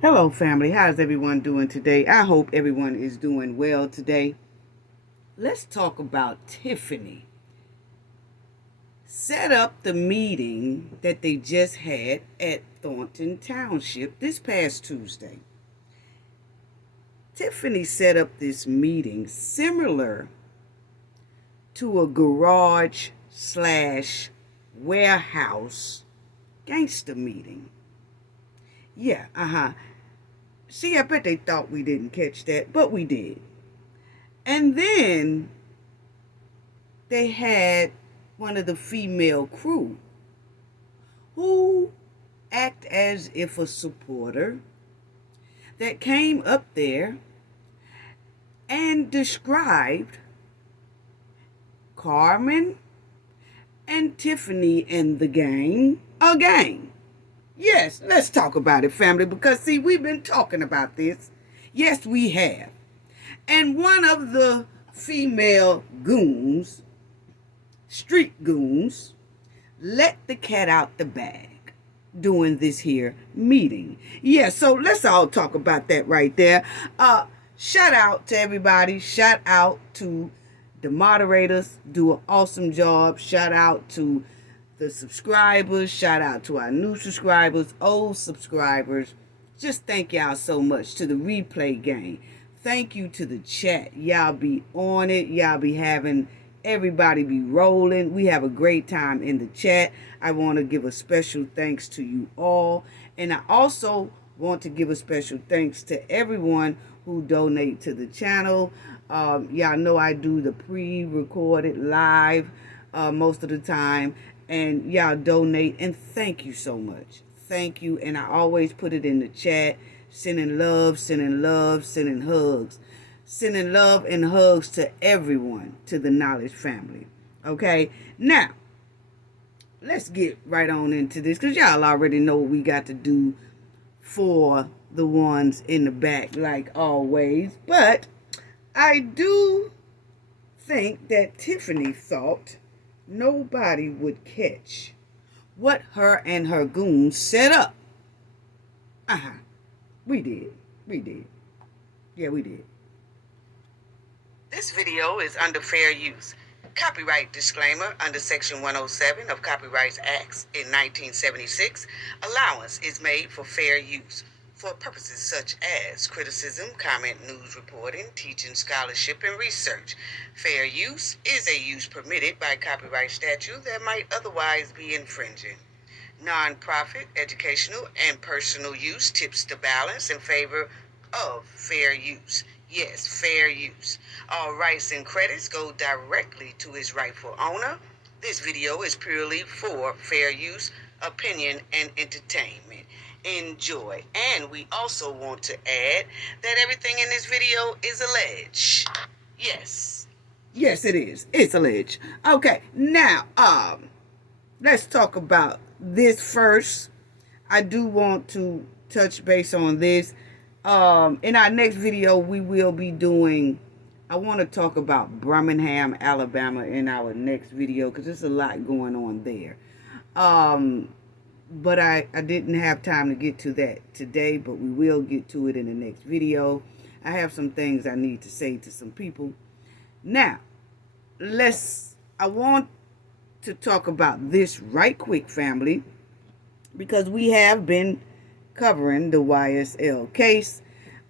Hello, family. How's everyone doing today? I hope everyone is doing well today. Let's talk about Tiffany. Set up the meeting that they just had at Thornton Township this past Tuesday. Tiffany set up this meeting similar to a garage slash warehouse gangster meeting. Yeah, See, I bet they thought we didn't catch that, but we did. And then they had one of the female crew who act as if a supporter that came up there and described Carmen and Tiffany and the gang a gang. Yes, let's talk about it, family, because see, we've been talking about this. Yes, we have. And one of the female goons, street goons, let the cat out the bag during this here meeting. Yeah, so let's all talk about that right there. Shout out to everybody. Shout out to the moderators. Do an awesome job. Shout out to the subscribers. Shout out to our new subscribers, old subscribers. Just thank y'all so much. To the replay gang. Thank you to the chat. Y'all be on it. Y'all be having everybody be rolling. We have a great time in the chat. I want to give a special thanks to you all. And I also want to give a special thanks to everyone who donate to the channel. Y'all know I do the pre-recorded live most of the time. And y'all donate. And thank you so much. Thank you. And I always put it in the chat. Sending love, sending love, sending hugs. Sending love and hugs to everyone, to the Knowledge family. Okay? Now, let's get right on into this, because y'all already know what we got to do for the ones in the back, like always. But I do think that Tiffany thought nobody would catch what her and her goons set up. We did. We did. Yeah, we did. This video is under fair use. Copyright disclaimer under Section 107 of Copyright Acts in 1976. Allowance is made for fair use for purposes such as criticism, comment, news reporting, teaching, scholarship, and research. Fair use is a use permitted by copyright statute that might otherwise be infringing. Non-profit, educational, and personal use tips the balance in favor of fair use. Yes, fair use. All rights and credits go directly to its rightful owner. This video is purely for fair use, opinion, and entertainment. Enjoy. And we also want to add that everything in this video is alleged. Yes. Yes, it is. It's alleged. Okay, now, let's talk about this first. I do want to touch base on this. In our next video, we will be doing, I want to talk about Birmingham, Alabama in our next video, because there's a lot going on there. But I didn't have time to get to that today, but we will get to it in the next video. I have some things I need to say to some people. Now, I want to talk about this right quick, family, because we have been covering the YSL case.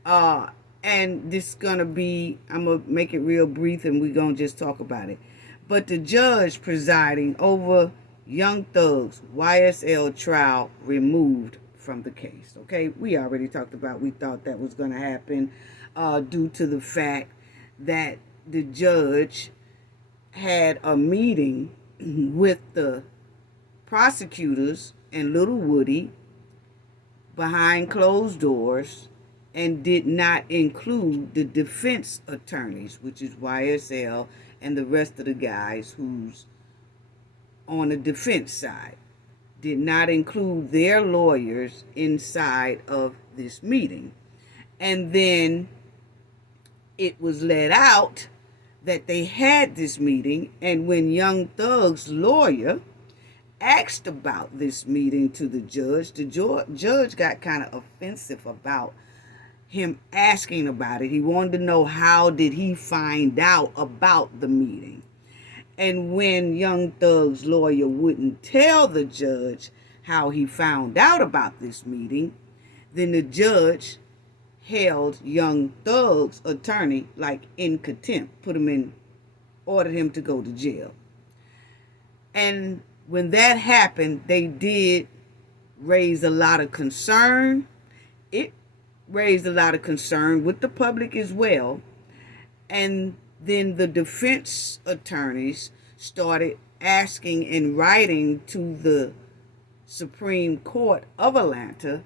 And this is going to be, I'm going to make it real brief and we're going to just talk about it. But the judge presiding over Young Thug's YSL trial removed from the case. Okay, we already talked about, we thought that was going to happen due to the fact that the judge had a meeting with the prosecutors and Little Woody behind closed doors and did not include the defense attorneys, which is YSL and the rest of the guys who's on the defense side. Did not include their lawyers inside of this meeting. And then it was let out that they had this meeting, and when Young Thug's lawyer asked about this meeting to the judge got kind of offensive about him asking about it. He wanted to know how did he find out about the meeting. And when Young Thug's lawyer wouldn't tell the judge how he found out about this meeting, then the judge held Young Thug's attorney like in contempt, ordered him to go to jail. And when that happened, they did raise a lot of concern. It raised a lot of concern with the public as well. And then the defense attorneys started asking and writing to the Supreme Court of Atlanta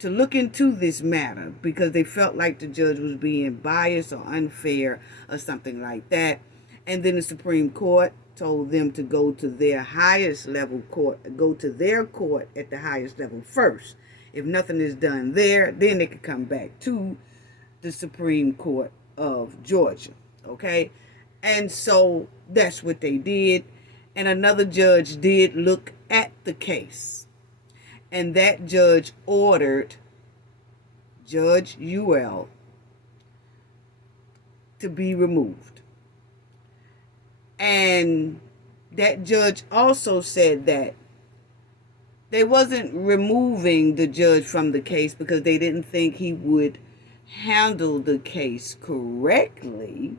to look into this matter because they felt like the judge was being biased or unfair or something like that. And then the Supreme Court told them to go to their highest level court, go to their court at the highest level first. If nothing is done there, then they could come back to the Supreme Court of Georgia. Okay? And so that's what they did. And another judge did look at the case. And that judge ordered Judge UL to be removed. And that judge also said that they wasn't removing the judge from the case because they didn't think he would handle the case correctly.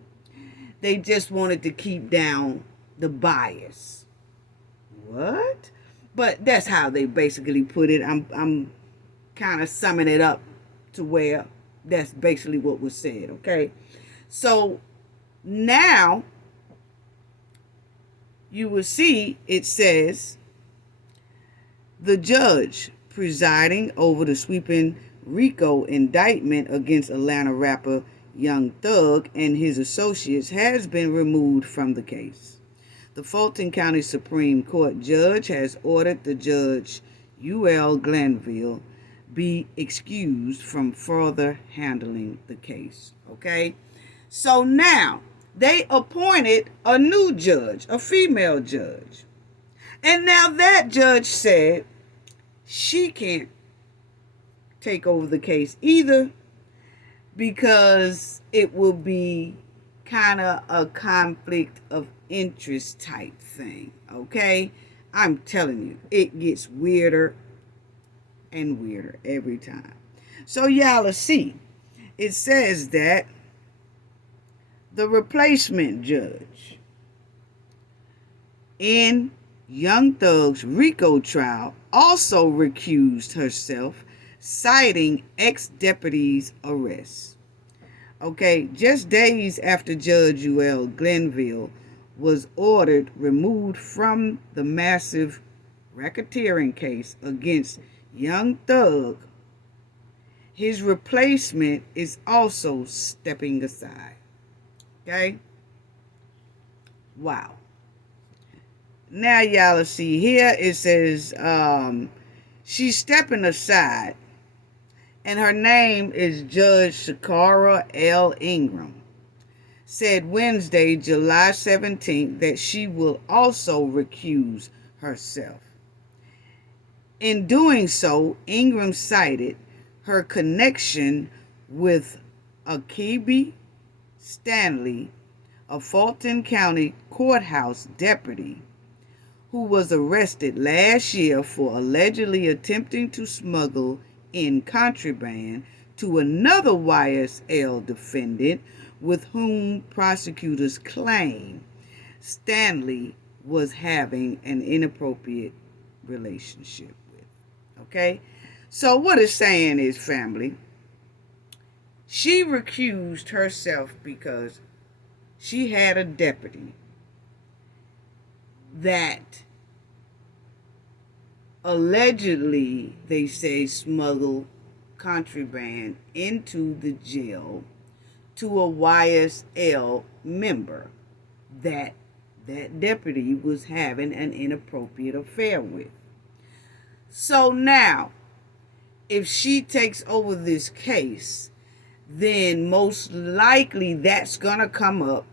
They just wanted to keep down the bias. What? But that's how they basically put it. I'm kind of summing it up to where that's basically what was said, okay? So now you will see it says the judge presiding over the sweeping RICO indictment against Atlanta rapper Young Thug and his associates has been removed from the case. The Fulton County Supreme Court judge has ordered the judge UL Glanville be excused from further handling the case. Okay? So now they appointed a new judge, a female judge. And now that judge said she can't take over the case either because it will be kind of a conflict of interest type thing, okay? I'm telling you, it gets weirder and weirder every time. So y'all will see. It says that the replacement judge in Young Thug's RICO trial also recused herself, citing ex-deputy's arrest. Okay, just days after Judge UL Glenville was ordered removed from the massive racketeering case against Young Thug, his replacement is also stepping aside. Okay? Wow. Now y'all will see here it says she's stepping aside, and her name is Judge Shakara L. Ingram, said Wednesday, July 17th, that she will also recuse herself. In doing so, Ingram cited her connection with Akibi Stanley, a Fulton County courthouse deputy who was arrested last year for allegedly attempting to smuggle in contraband to another YSL defendant with whom prosecutors claim Stanley was having an inappropriate relationship with. Okay? So what it's saying is, family, she recused herself because she had a deputy that allegedly, they say, smuggled contraband into the jail to a YSL member that that deputy was having an inappropriate affair with. So now, if she takes over this case, then most likely that's going to come up,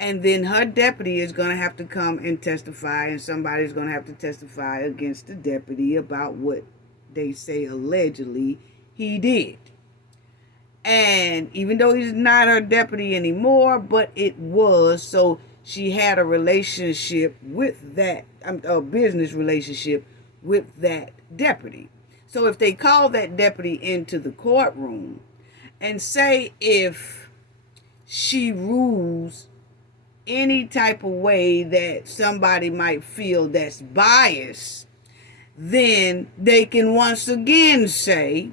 And then her deputy is going to have to come and testify, and somebody's going to have to testify against the deputy about what they say allegedly he did. And even though he's not her deputy anymore, but it was, so she had a relationship with that, a business relationship with that deputy. So if they call that deputy into the courtroom and say if she rules any type of way that somebody might feel that's biased, then they can once again say,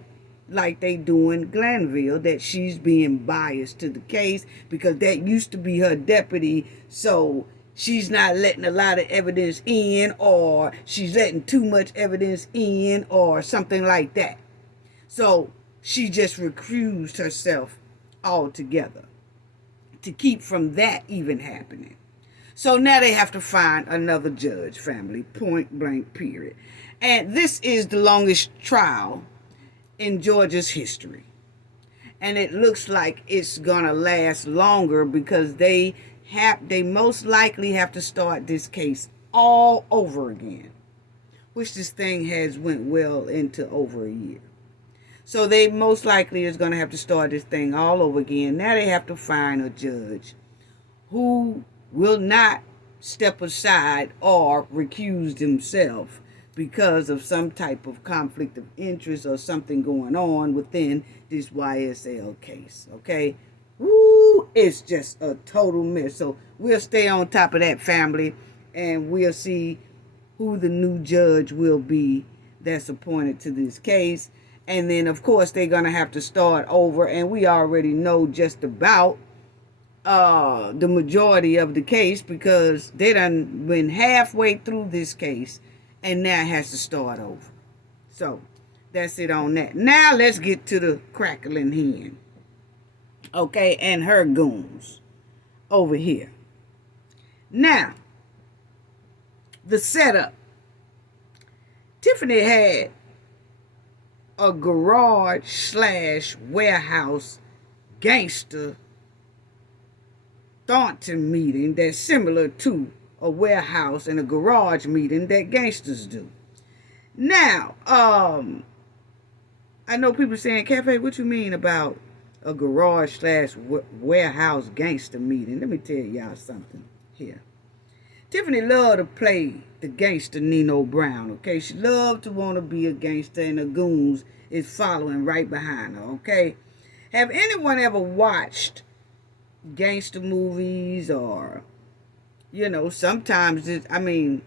like they do in Glanville, that she's being biased to the case because that used to be her deputy, so she's not letting a lot of evidence in, or she's letting too much evidence in, or something like that. So she just recused herself altogether to keep from that even happening. So now they have to find another judge, family, point blank, period. And this is the longest trial in Georgia's history. And it looks like it's gonna last longer because they most likely have to start this case all over again, which this thing has went well into over a year. So they most likely is going to have to start this thing all over again. Now they have to find a judge who will not step aside or recuse himself because of some type of conflict of interest or something going on within this YSL case, okay? Woo, it's just a total mess. So we'll stay on top of that, family, and we'll see who the new judge will be that's appointed to this case. And then, of course, they're going to have to start over. And we already know just about the majority of the case because they done went halfway through this case. And now it has to start over. So, that's it on that. Now, let's get to the crackling hen. Okay, and her goons over here. Now, the setup. Tiffany had a garage/warehouse gangster Thornton meeting that's similar to a warehouse and a garage meeting that gangsters do. Now, I know people saying, Cafe, what you mean about a garage/warehouse gangster meeting? Let me tell y'all something here. Tiffany loved to play the gangster Nino Brown, okay? She loved to want to be a gangster, and the goons is following right behind her, okay? Have anyone ever watched gangster movies or, sometimes, a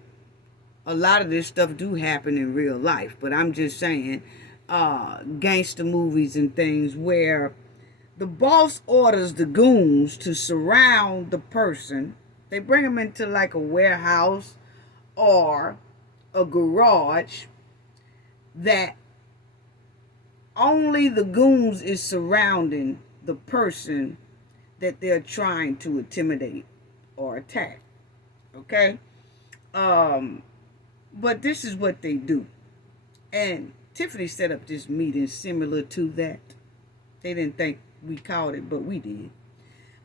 lot of this stuff do happen in real life, but I'm just saying, gangster movies and things where the boss orders the goons to surround the person. They bring them into like a warehouse or a garage that only the goons is surrounding the person that they're trying to intimidate or attack. Okay? But this is what they do. And Tiffany set up this meeting similar to that. They didn't think we called it, but we did.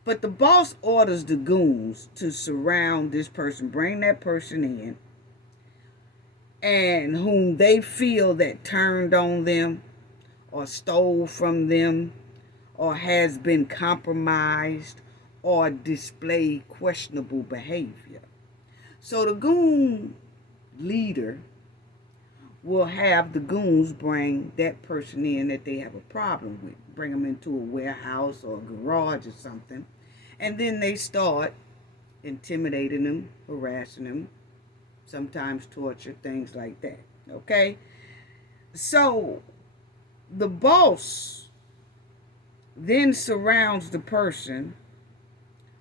But the boss orders the goons to surround this person, bring that person in, and whom they feel that turned on them or stole from them or has been compromised or display questionable behavior. So the goon leader will have the goons bring that person in that they have a problem with. Bring them into a warehouse or a garage or something. And then they start intimidating them, harassing them, sometimes torture, things like that. Okay? So the boss then surrounds the person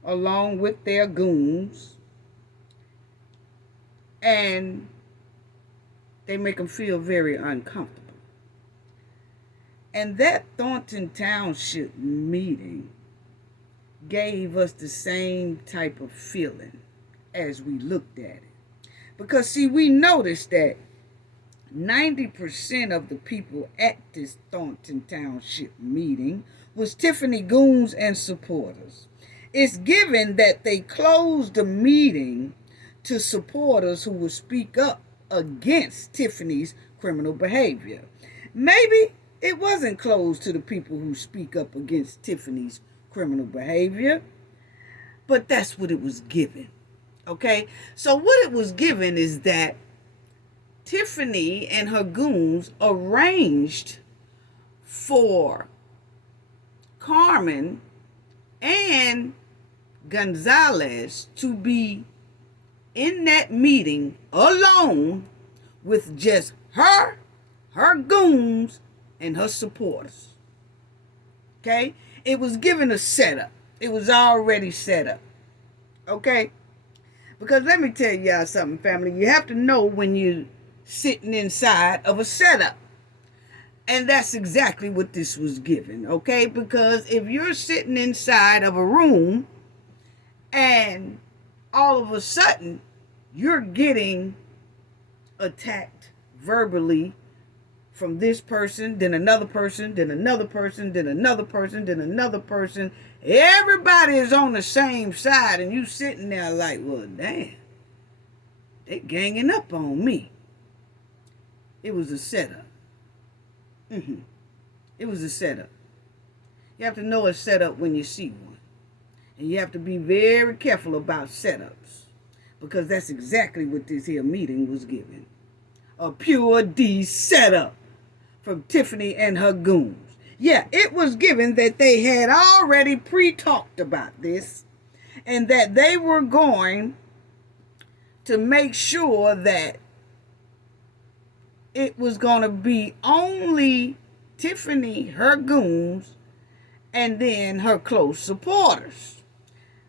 along with their goons, and they make them feel very uncomfortable. And that Thornton Township meeting gave us the same type of feeling as we looked at it. Because, see, we noticed that 90% of the people at this Thornton Township meeting was Tiffany goons and supporters. It's given that they closed the meeting to supporters who would speak up against Tiffany's criminal behavior. Maybe it wasn't closed to the people who speak up against Tiffany's criminal behavior, but that's what it was given. Okay? So what it was given is that Tiffany and her goons arranged for Carmen and Gonzalez to be in that meeting alone with just her goons, and her supporters. Okay? It was given a setup. It was already set up. Okay? Because let me tell y'all something, family. You have to know when you're sitting inside of a setup. And that's exactly what this was given, okay? Because if you're sitting inside of a room and all of a sudden you're getting attacked verbally from this person, then another person, then another person, then another person, then another person, everybody is on the same side, and you sitting there like, well, damn, they ganging up on me. It was a setup. It was a setup. You have to know a setup when you see one. And you have to be very careful about setups, because that's exactly what this here meeting was given. A pure D setup from Tiffany and her goons. Yeah, it was given that they had already pre-talked about this, and that they were going to make sure that it was going to be only Tiffany, her goons, and then her close supporters,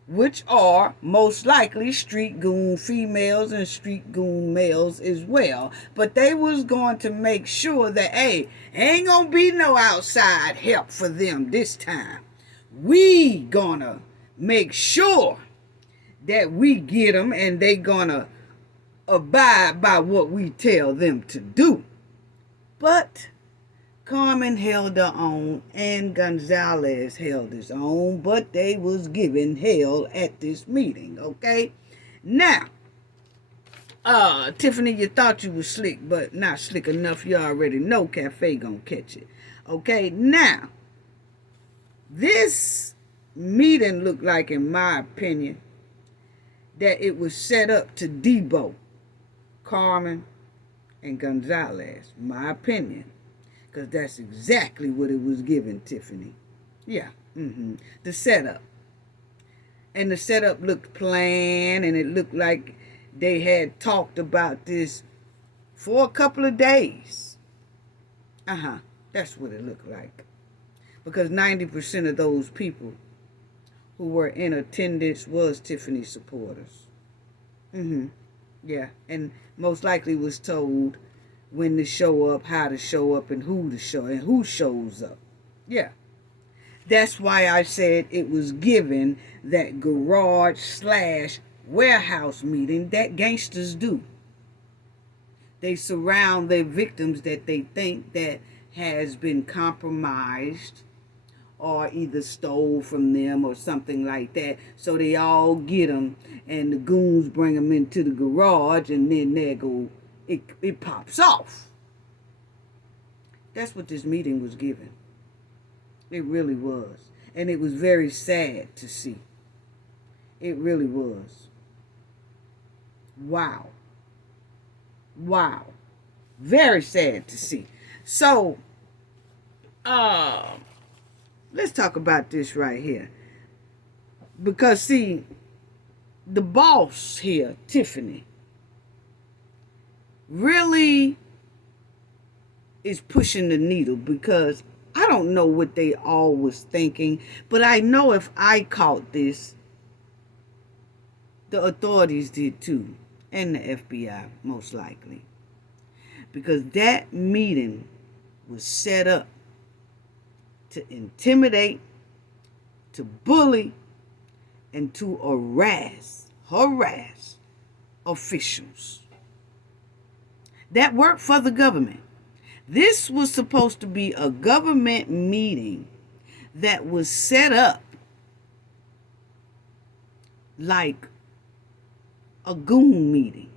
which are most likely street goon females and street goon males as well. But they was going to make sure that, hey, ain't going to be no outside help for them this time. We gonna make sure that we get them, and they gonna abide by what we tell them to do. But Carmen held her own, and Gonzalez held his own, but they was giving hell at this meeting, okay? Now, Tiffany, you thought you was slick, but not slick enough. You already know Cafe gonna catch it, okay? Now, this meeting looked like, in my opinion, that it was set up to debo Carmen and Gonzalez, my opinion, because that's exactly what it was given, Tiffany. Yeah, the setup. And the setup looked planned, and it looked like they had talked about this for a couple of days. That's what it looked like. Because 90% of those people who were in attendance was Tiffany supporters. Yeah, and most likely was told when to show up, how to show up, and who to show, and who shows up. Yeah. That's why I said it was given that garage/warehouse meeting that gangsters do. They surround their victims that they think that has been compromised or either stole from them or something like that. So they all get them, and the goons bring them into the garage, and then there go, it pops off. That's what this meeting was given. It really was. And it was very sad to see. It really was. Wow. Wow. Very sad to see. So, let's talk about this right here. Because, see, the boss here, Tiffany, really is pushing the needle, because I don't know what they all was thinking, but I know if I caught this, the authorities did too, and the FBI most likely. Because that meeting was set up to intimidate, to bully, and to harass officials that work for the government. This was supposed to be a government meeting that was set up like a goon meeting,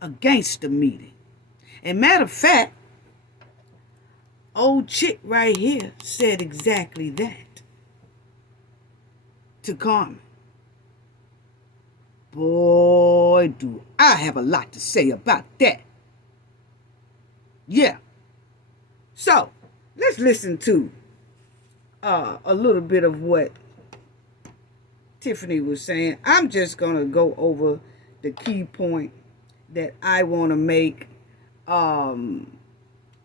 a gangster meeting. And matter of fact, old chick right here said exactly that to Carmen. Boy, do I have a lot to say about that. Yeah. So, let's listen to a little bit of what Tiffany was saying. I'm just going to go over the key point that I want to make.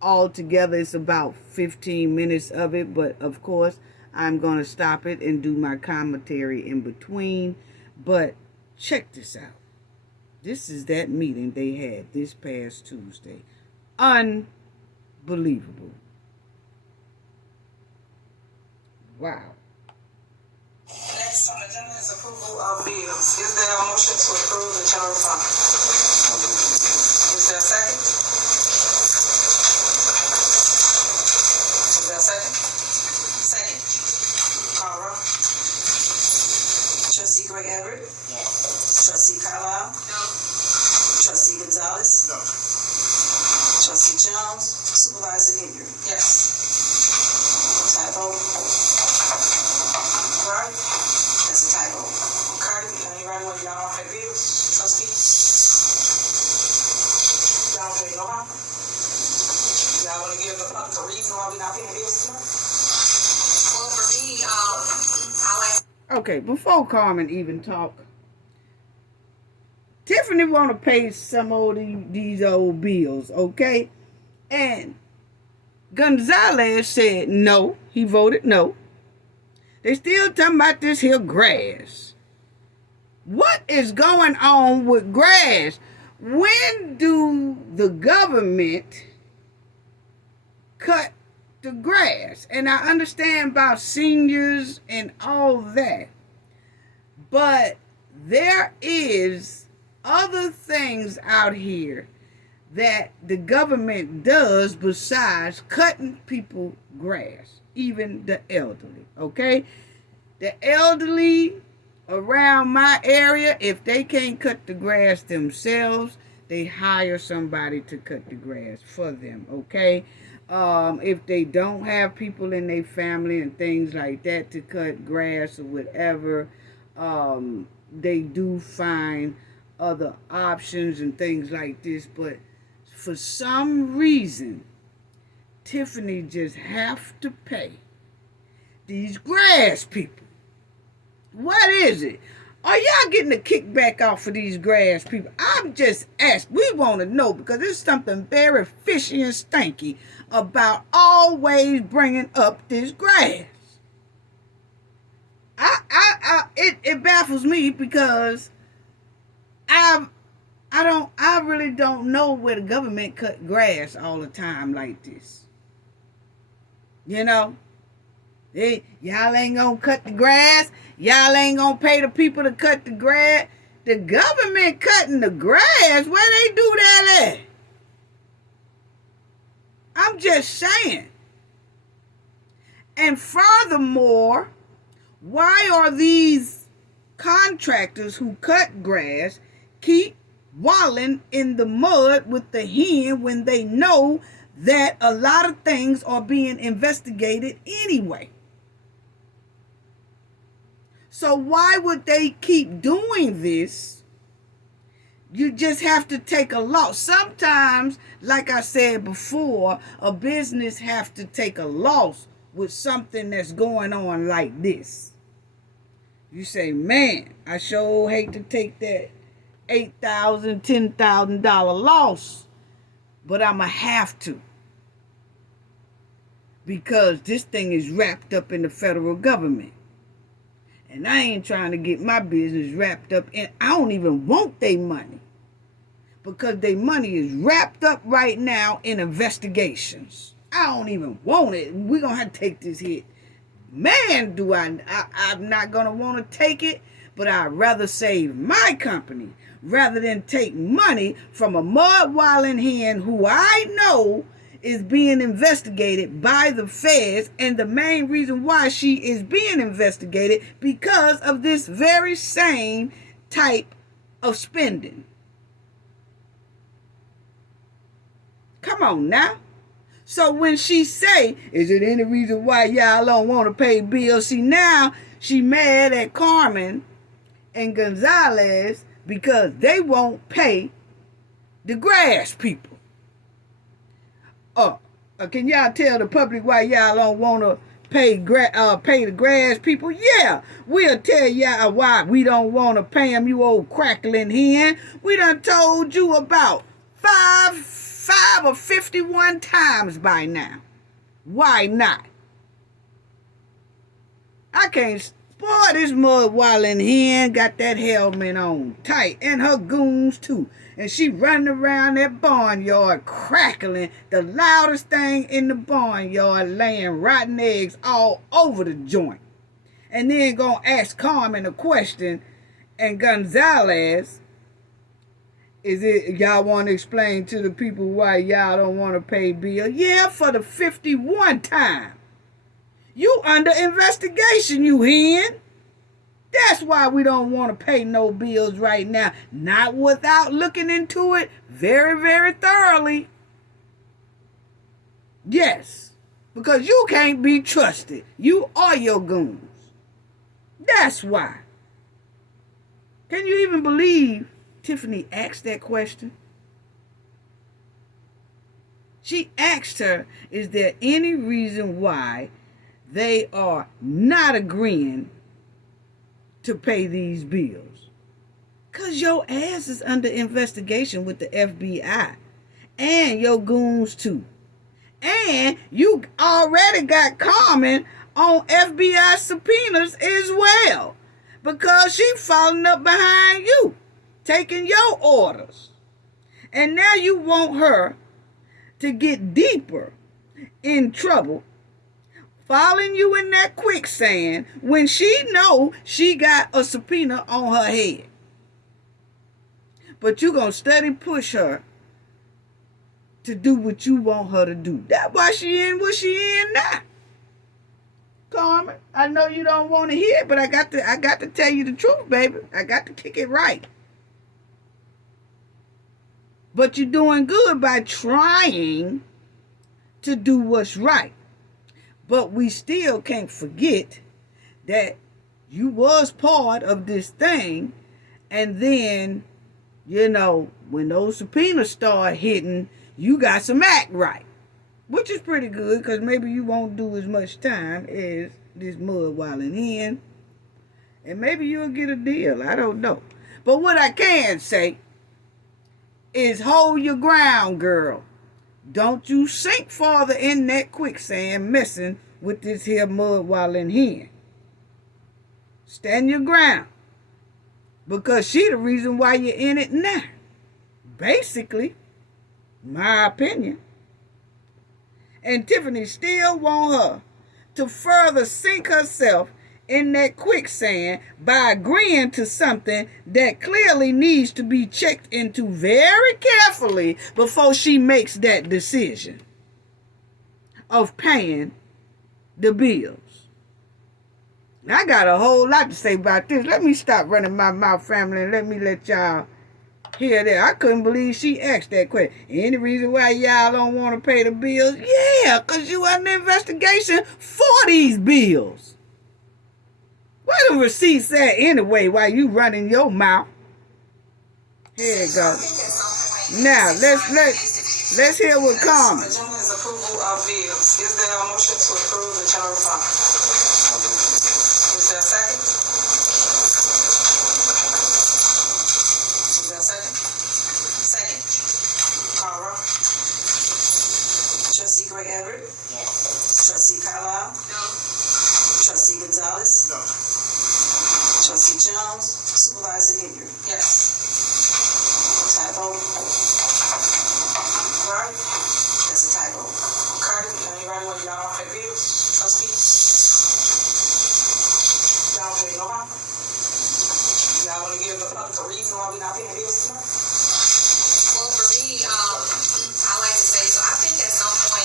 Altogether, it's about 15 minutes of it, but of course, I'm going to stop it and do my commentary in between. But check this out. This is that meeting they had this past Tuesday. Unbelievable. Wow. Next on the agenda is approval of bills. Is there a motion to approve the general fund? Is there a second? Is there a second? Second. Call roll. Trustee Gray Everett? No. Trustee Carlisle? No. Trustee Gonzalez? No. Trustee Jones? Supervisor Henyard? Yes. Typo. Right? That's a typo. Okay. Anybody want y'all don't pay bills? Trustee? Y'all don't pay no harm? Y'all want to give the public a reason why we not paying bills tonight? Well, for me, I like... Okay, before Carmen even talk, Tiffany want to pay some of these old bills, okay? And Gonzalez said no. He voted no. They still talking about this here grass. What is going on with grass? When do the government cut the grass? And I understand about seniors and all that. But there is other things out here that the government does besides cutting people grass, even the elderly, okay? The elderly around my area, if they can't cut the grass themselves, they hire somebody to cut the grass for them, okay? If they don't have people in their family and things like that to cut grass or whatever, they do find other options and things like this. But for some reason, Tiffany just have to pay these grass people. What is it? Are y'all getting a kickback off of these grass people? I'm just asking. We want to know because there's something very fishy and stanky about always bringing up this grass. It baffles me because I really don't know where the government cut grass all the time like this. You know? Y'all ain't gonna cut the grass. Y'all ain't gonna pay the people to cut the grass. The government cutting the grass. Where they do that at? I'm just saying. And furthermore, why are these contractors who cut grass keep wallowing in the mud with the hen when they know that a lot of things are being investigated anyway? So why would they keep doing this? You just have to take a loss. Sometimes, like I said before, a business have to take a loss with something that's going on like this. You say, man, I sure hate to take that $8,000, $10,000 loss, but I'ma have to. Because this thing is wrapped up in the federal government. And I ain't trying to get my business wrapped up in, I don't even want their money. Because their money is wrapped up right now in investigations. I don't even want it. We're going to have to take this hit. Man, I'm not going to want to take it, but I'd rather save my company rather than take money from a mud-walling hen who I know is being investigated by the feds, and the main reason why she is being investigated because of this very same type of spending. Come on now. So when she say, is it any reason why y'all don't want to pay bills? See, now she mad at Carmen and Gonzalez because they won't pay the grass people. Can y'all tell the public why y'all don't want to pay the grass people? Yeah, we'll tell y'all why we don't want to pay them, you old crackling hen. We done told you about 5 or 51 times by now. Why not? I can't. Boy, this mud-walling hen got that helmet on tight, and her goons too. And she running around that barnyard crackling, the loudest thing in the barnyard, laying rotten eggs all over the joint. And then gonna ask Carmen a question, and Gonzalez, is it y'all want to explain to the people why y'all don't want to pay bill? Yeah, for the 51 time. You under investigation, you hen. That's why we don't want to pay no bills right now. Not without looking into it very, very thoroughly. Yes, because you can't be trusted. You are your goons. That's why. Can you even believe Tiffany asked that question? She asked her, is there any reason why they are not agreeing to pay these bills? Because your ass is under investigation with the FBI and your goons too. And you already got Carmen on FBI subpoenas as well, because she following up behind you, taking your orders. And now you want her to get deeper in trouble, following you in that quicksand when she know she got a subpoena on her head. But you gonna steady push her to do what you want her to do. That's why she in what she in now. Carmen, I know you don't want to hear it, but I got to tell you the truth, baby. I got to kick it right. But you're doing good by trying to do what's right. But we still can't forget that you was part of this thing, and then, you know, when those subpoenas start hitting, you got some act right, which is pretty good, because maybe you won't do as much time as this mud-walling hen, and maybe you'll get a deal. I don't know. But what I can say is hold your ground, girl. Don't you sink farther in that quicksand messing with this here mud-walling hen. Stand your ground, because she the reason why you're in it now. Basically, my opinion. And Tiffany still want her to further sink herself in that quicksand by agreeing to something that clearly needs to be checked into very carefully before she makes that decision of paying the bills. Now, I got a whole lot to say about this. Let me stop running my mouth, family, and let y'all hear that. I couldn't believe she asked that question. Any reason why y'all don't want to pay the bills? Yeah, because you under investigation for these bills. Where the receipts at anyway while you running your mouth? Here you go. Now, let's hear what Carmen. Agenda is approval of bills. Is there a motion to approve the general fund? Is there a second? Is there a second? Second. Carl. Trustee Gray Everett? Yes. Trustee Carlisle? No. Trustee Gonzalez? No. Trustee Jones? Supervisor Henyard? Yes. Typo. Right? That's a typo. Cardi, anybody want y'all don't pay bills? Trustee? Y'all don't pay no more? Y'all want to give a reason why we not paying bills tonight? Well, for me, I like to say, so I think at some point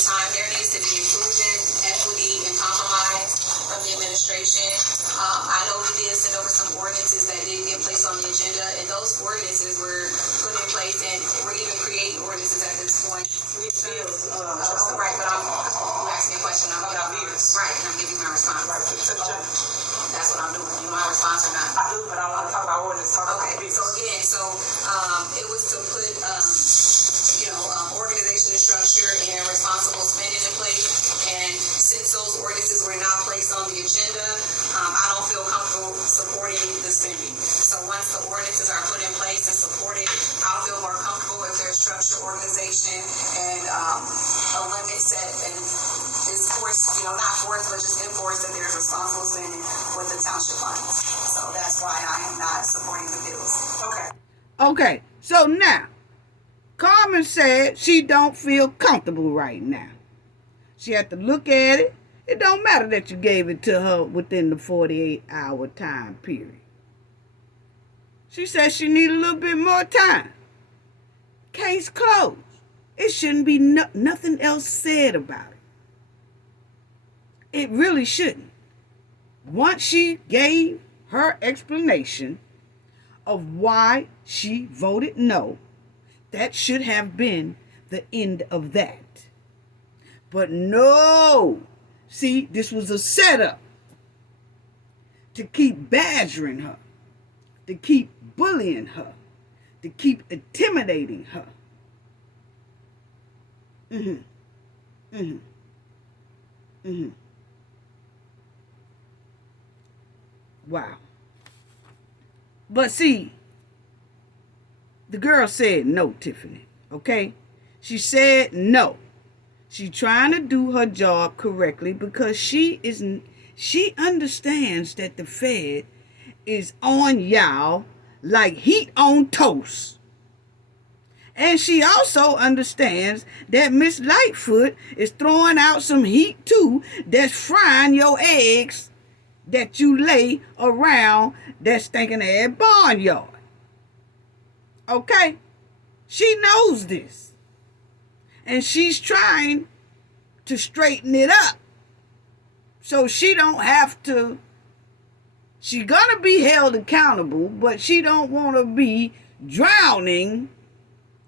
same time, there needs to be inclusion, equity, and compromise from the administration. I know we did send over some ordinances that didn't get placed on the agenda, and those ordinances were put in place, and we're even creating ordinances at this point. Right, but you asked me a question, I'm giving you right, and I'm giving you my response. Right, that's what I'm doing. You know my response or not? I do, but I want to talk about ordinance. Okay, so again, it was to put organization and structure and responsible spending in place. And since those ordinances were not placed on the agenda, I don't feel comfortable supporting the spending. So once the ordinances are put in place and supported, I'll feel more comfortable if there's structure, organization, and a limit set and is forced, not forced, but just enforced that there's responsible spending with the township funds. So that's why I am not supporting the bills. Okay, so now, Carmen said she don't feel comfortable right now. She had to look at it. It don't matter that you gave it to her within the 48-hour time period. She said she need a little bit more time. Case closed. It shouldn't be nothing else said about it. It really shouldn't. Once she gave her explanation of why she voted no, that should have been the end of that. But no. See, this was a setup to keep badgering her, to keep bullying her, to keep intimidating her. Wow. But see, the girl said no, Tiffany, okay? She said no. She's trying to do her job correctly because she understands that the Fed is on y'all like heat on toast. And she also understands that Miss Lightfoot is throwing out some heat too, that's frying your eggs that you lay around that stinking ass barnyard. Okay? She knows this. And she's trying to straighten it up. So she don't have to. She's gonna be held accountable, but she don't want to be drowning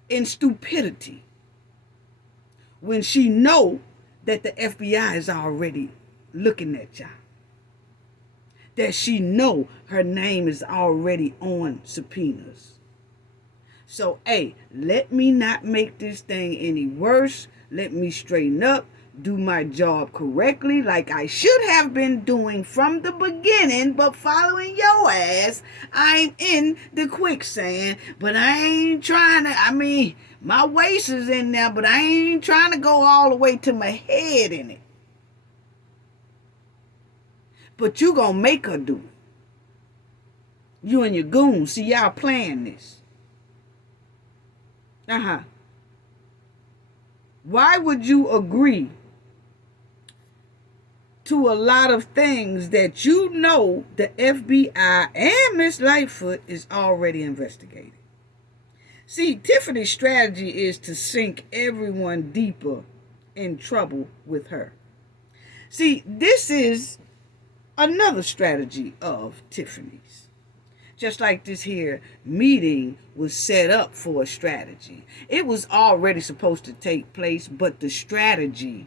in stupidity when she know that the FBI is already looking at y'all. That she know her name is already on subpoenas. So, hey, let me not make this thing any worse. Let me straighten up, do my job correctly like I should have been doing from the beginning, but following your ass, I'm in the quicksand. But I ain't trying to, my waist is in there, but I ain't trying to go all the way to my head in it. But you gonna make her do it. You and your goons, see y'all playing this. Why would you agree to a lot of things that you know the FBI and Miss Lightfoot is already investigating? See, Tiffany's strategy is to sink everyone deeper in trouble with her. See, this is another strategy of Tiffany's. Just like this here meeting was set up for a strategy. It was already supposed to take place, but the strategy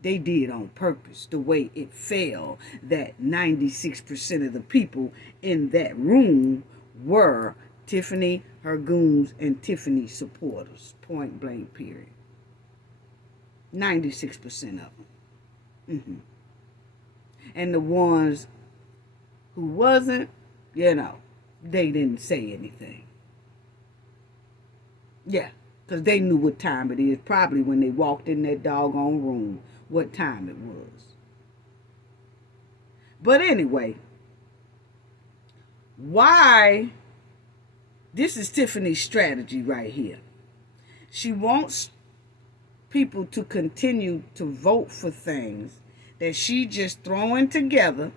they did on purpose. The way it fell, that 96% of the people in that room were Tiffany, her goons, and Tiffany supporters. Point blank, period. 96% of them. And the ones who wasn't, they didn't say anything. Yeah, because they knew what time it is, probably when they walked in that doggone room, what time it was. But anyway, why? This is Tiffany's strategy right here. She wants people to continue to vote for things that she just throwing together,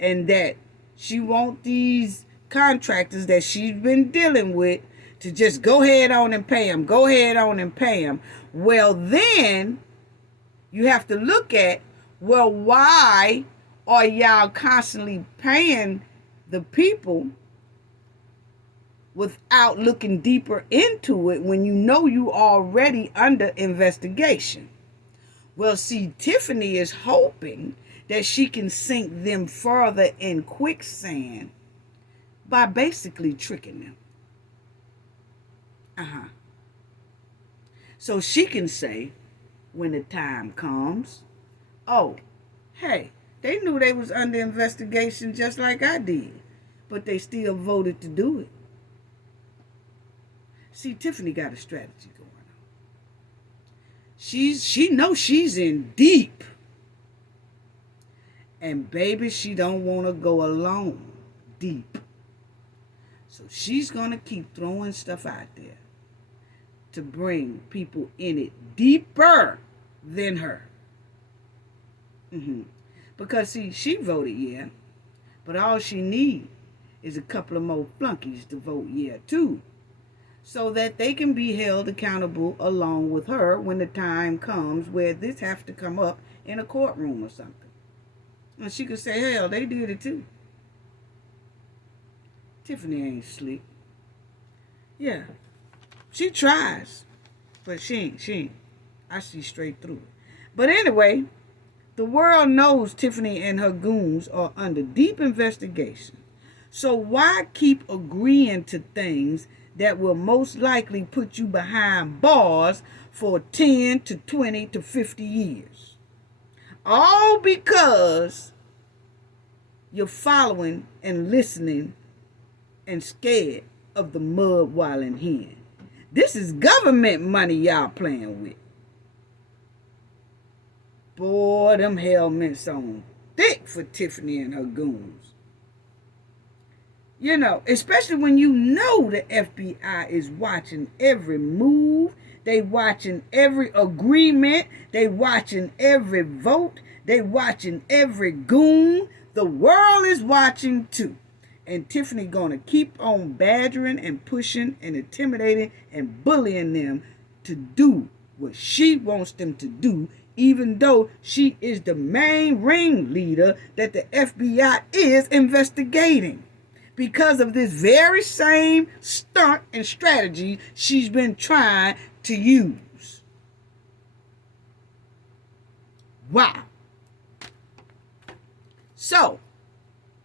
and that she want these contractors that she's been dealing with to just go ahead on and pay them, go ahead on and pay them. Well, then you have to look at, well, why are y'all constantly paying the people without looking deeper into it when you know you already under investigation? Well, see, Tiffany is hoping that she can sink them further in quicksand by basically tricking them. So she can say, when the time comes, oh, hey, they knew they was under investigation just like I did, but they still voted to do it. See, Tiffany got a strategy going on. She knows she's in deep. And baby, she don't want to go alone deep. So she's going to keep throwing stuff out there to bring people in it deeper than her. Because, see, she voted yeah, but all she needs is a couple of more flunkies to vote yeah, too, so that they can be held accountable along with her when the time comes where this has to come up in a courtroom or something. And she could say, hell, they did it too. Tiffany ain't slick. Yeah, she tries, but she ain't. I see straight through it. But anyway, the world knows Tiffany and her goons are under deep investigation. So why keep agreeing to things that will most likely put you behind bars for 10 to 20 to 50 years? All because you're following and listening and scared of the mud-walling hen. This is government money y'all playing with. Boy, them helmets on thick for Tiffany and her goons. You know, especially when you know the FBI is watching every move. They watching every agreement. They watching every vote. They watching every goon. The world is watching too. And Tiffany gonna keep on badgering and pushing and intimidating and bullying them to do what she wants them to do, even though she is the main ringleader that the FBI is investigating, because of this very same stunt and strategy she's been trying to use. Wow. So,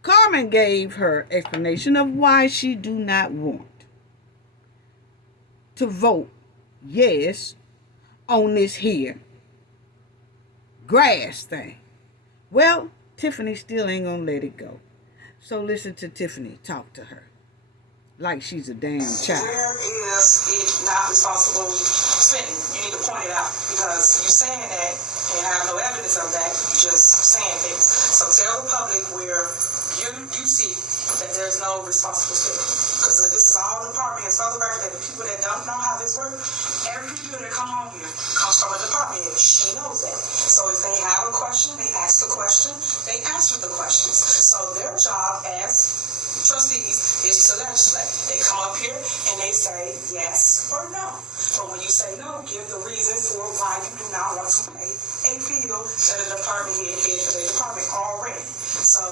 Carmen gave her explanation of why she do not want to vote yes on this here grass thing. Well, Tiffany still ain't gonna let it go. So listen to Tiffany talk to her like she's a damn child. Where is it not responsible spending? You need to point it out, because you're saying that and have no evidence of that. You're just saying things. So tell the public where you see that there's no responsible spending. Because this is all department heads. For the record, that the people that don't know how this works, every computer that come home here comes from a department head. She knows that. So if they have a question, they ask the question, they answer the questions. So their job as trustees is to legislate. They come up here and they say yes or no. But when you say no, give the reason for why you do not want to pay a bill that a department head paid for their department already. So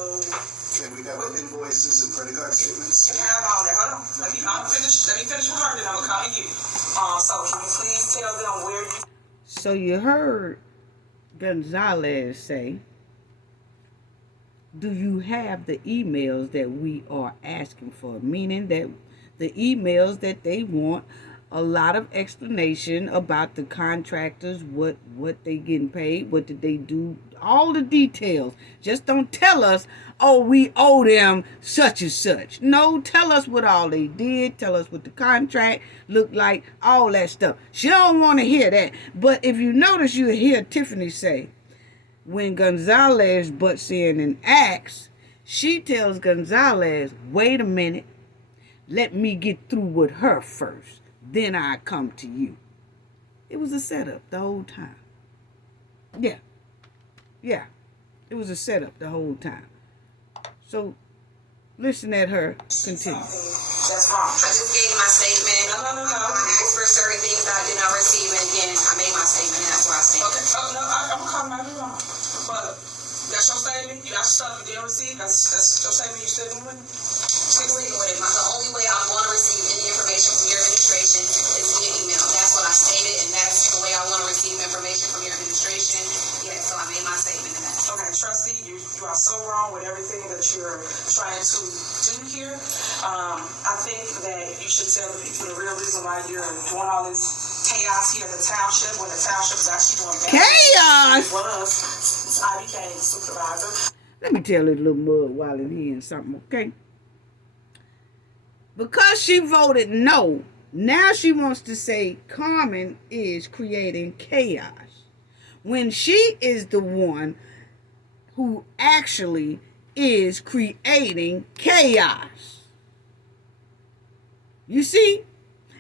can we have invoices and credit card statements? you have all that. Hold on. Let me finish with her, then I'm gonna come to you. So can you please tell them where you... So you heard Gonzalez say, do you have the emails that we are asking for? Meaning that the emails that they want a lot of explanation about the contractors, what they getting paid, what did they do, all the details. Just don't tell us, oh, we owe them such and such. No, tell us what all they did. Tell us what the contract looked like, all that stuff. She don't want to hear that. But if you notice, you hear Tiffany say, when Gonzalez butts in and asks, she tells Gonzalez, wait a minute, let me get through with her first. Then I come to you. It was a setup the whole time. Yeah. It was a setup the whole time. So, listen at her continue. That's What's wrong? I just gave my statement. No. I asked for certain things that I did not receive, and again, I made my statement, and that's where I stand. Okay, no, I'm gonna call my mom. But that's your statement? You got stuff you didn't receive? That's your statement you still doing? I'm sticking with it. The only way I'm going to receive any information from your administration is via email. That's what I stated, and that's the way I want to receive information from your administration. Yeah, so I made my statement in that. Okay, trustee, you are so wrong with everything that you're trying to do here. I think that you should tell the people the real reason why you're doing all this chaos here at the township, when the township is actually doing bad. Chaos! It was. Since I became supervisor. Let me tell this little mud while in here something, okay? Because she voted no, now she wants to say Carmen is creating chaos, when she is the one who actually is creating chaos. You see?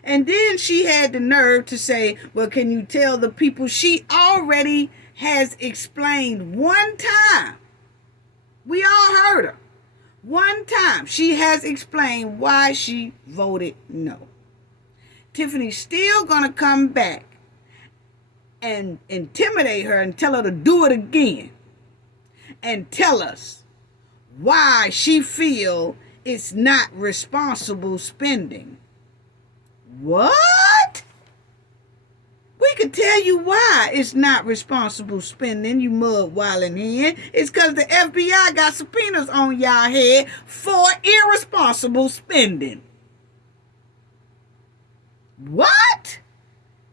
And then she had the nerve to say, well, can you tell the people? She already has explained one time. We all heard her. One time she has explained why she voted no. Tiffany's still going to come back and intimidate her and tell her to do it again. And tell us why she feel it's not responsible spending. What? We could tell you why it's not responsible spending, you mud wildin' hen. It's because the FBI got subpoenas on y'all head for irresponsible spending. What?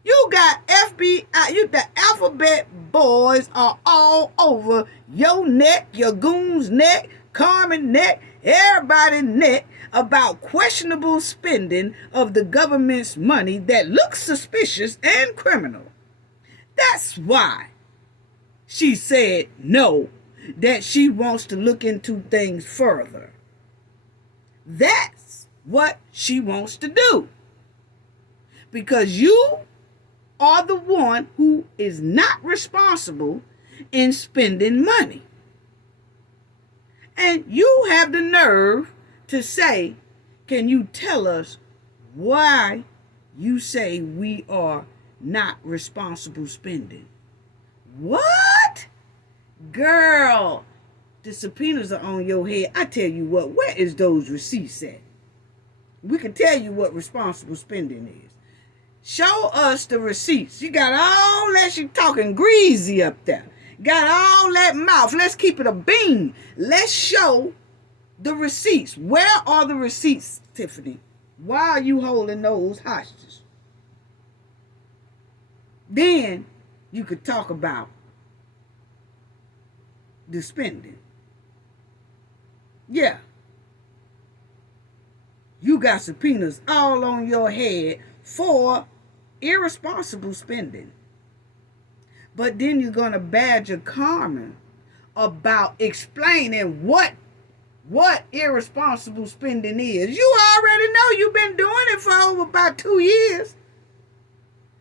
You got FBI, the alphabet boys are all over your neck, your goon's neck, Carmen neck, everybody's neck about questionable spending of the government's money that looks suspicious and criminal. That's why she said no, that she wants to look into things further. That's what she wants to do. Because you are the one who is not responsible in spending money. And you have the nerve to say, can you tell us why you say we are not responsible spending? What? Girl, the subpoenas are on your head. I tell you what, where is those receipts at? We can tell you what responsible spending is. Show us the receipts. You got all that, she talking greasy up there. Got all that mouth. Let's keep it a bean. Let's show the receipts. Where are the receipts, Tiffany? Why are you holding those hostages? Then you could talk about the spending. Yeah. You got subpoenas all on your head for irresponsible spending. But then you're going to badger Carmen about explaining what irresponsible spending is. You already know you've been doing it for over about 2 years.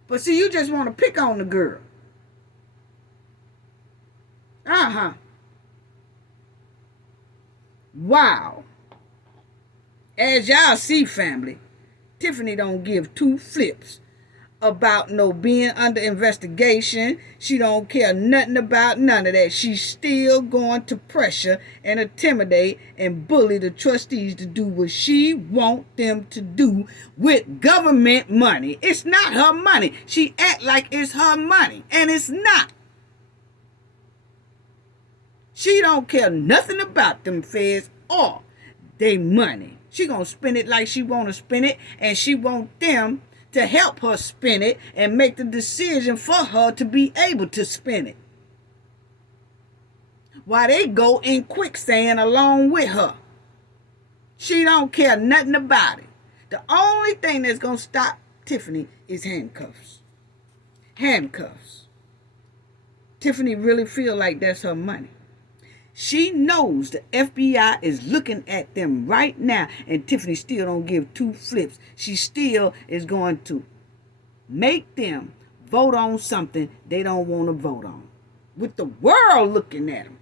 But see, you just want to pick on the girl. Wow. As y'all see, family, Tiffany don't give two flips about no being under investigation. She don't care nothing about none of that. She's still going to pressure and intimidate and bully the trustees to do what she want them to do with government money. It's not her money. She act like it's her money, and it's not. She don't care nothing about them feds or they money. She gonna spend it like she want to spend it, and she want them to help her spend it and make the decision for her to be able to spend it. While they go in quicksand along with her. She don't care nothing about it. The only thing that's gonna stop Tiffany is handcuffs. Handcuffs. Tiffany really feel like that's her money. She knows the FBI is looking at them right now, and Tiffany still don't give two flips. She still is going to make them vote on something they don't want to vote on, with the world looking at them.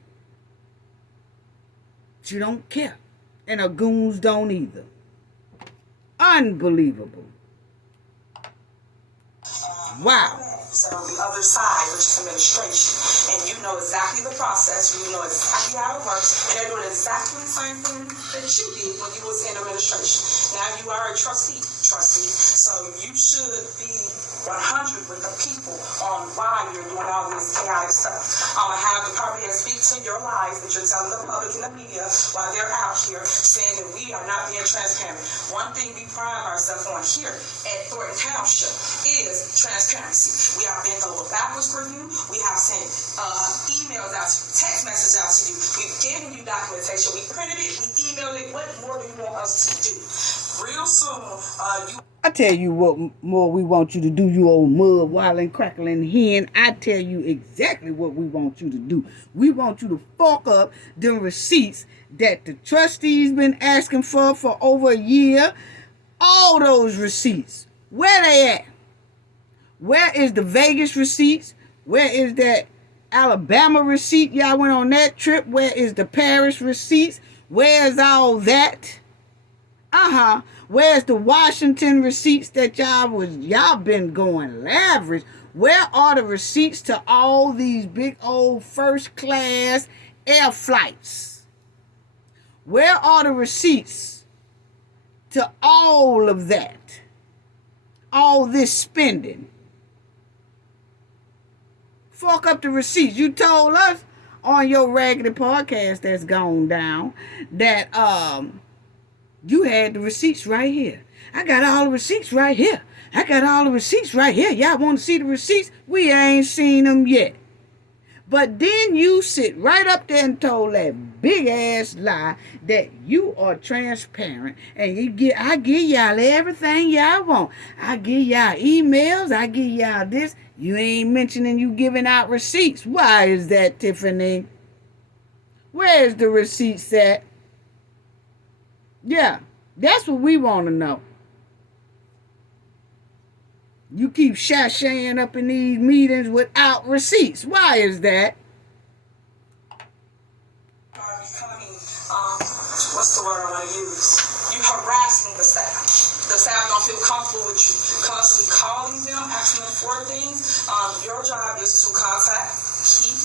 She don't care, and her goons don't either. Unbelievable. Wow. So on the other side, which is administration, and you know exactly the process, you know exactly how it works, and they're doing exactly the same thing that you did when you was in administration. Now you are a trustee, so you should be 100 with the people on why you're doing all this chaotic stuff. I'm gonna have the property and speak to your lies that you're telling the public and the media while they're out here saying that we are not being transparent. One thing we pride ourselves on here at Thornton Township is transparency. We have bent over backwards for you. We have sent emails out to you, text messages out to you. We've given you documentation. We printed it. We emailed it. What more do you want us to do? Real soon, I tell you what more we want you to do, you old mud wilding crackling hen. I tell you exactly what we want you to do. We want you to fork up the receipts that the trustees been asking for over a year. All those receipts. Where they at? Where is the Vegas receipts? Where is that Alabama receipt? Y'all went on that trip. Where is the Paris receipts? Where's all that? Where's the Washington receipts that y'all been going lavish? Where are the receipts to all these big old first class air flights? Where are the receipts to all of that? All this spending. Fork up the receipts. You told us on your raggedy podcast that's gone down that you had the receipts right here. I got all the receipts right here. I got all the receipts right here. Y'all want to see the receipts? We ain't seen them yet. But then you sit right up there and told that big ass lie that you are transparent and I give y'all everything y'all want. I give y'all emails. I give y'all this. You ain't mentioning you giving out receipts. Why is that, Tiffany? Where's the receipts at? Yeah, that's what we want to know. You keep shashaying up in these meetings without receipts. Why is that? What's the word I want to use? You harassing the staff. The staff don't feel comfortable with you. Constantly calling them, asking them for things. Your job is to contact, keep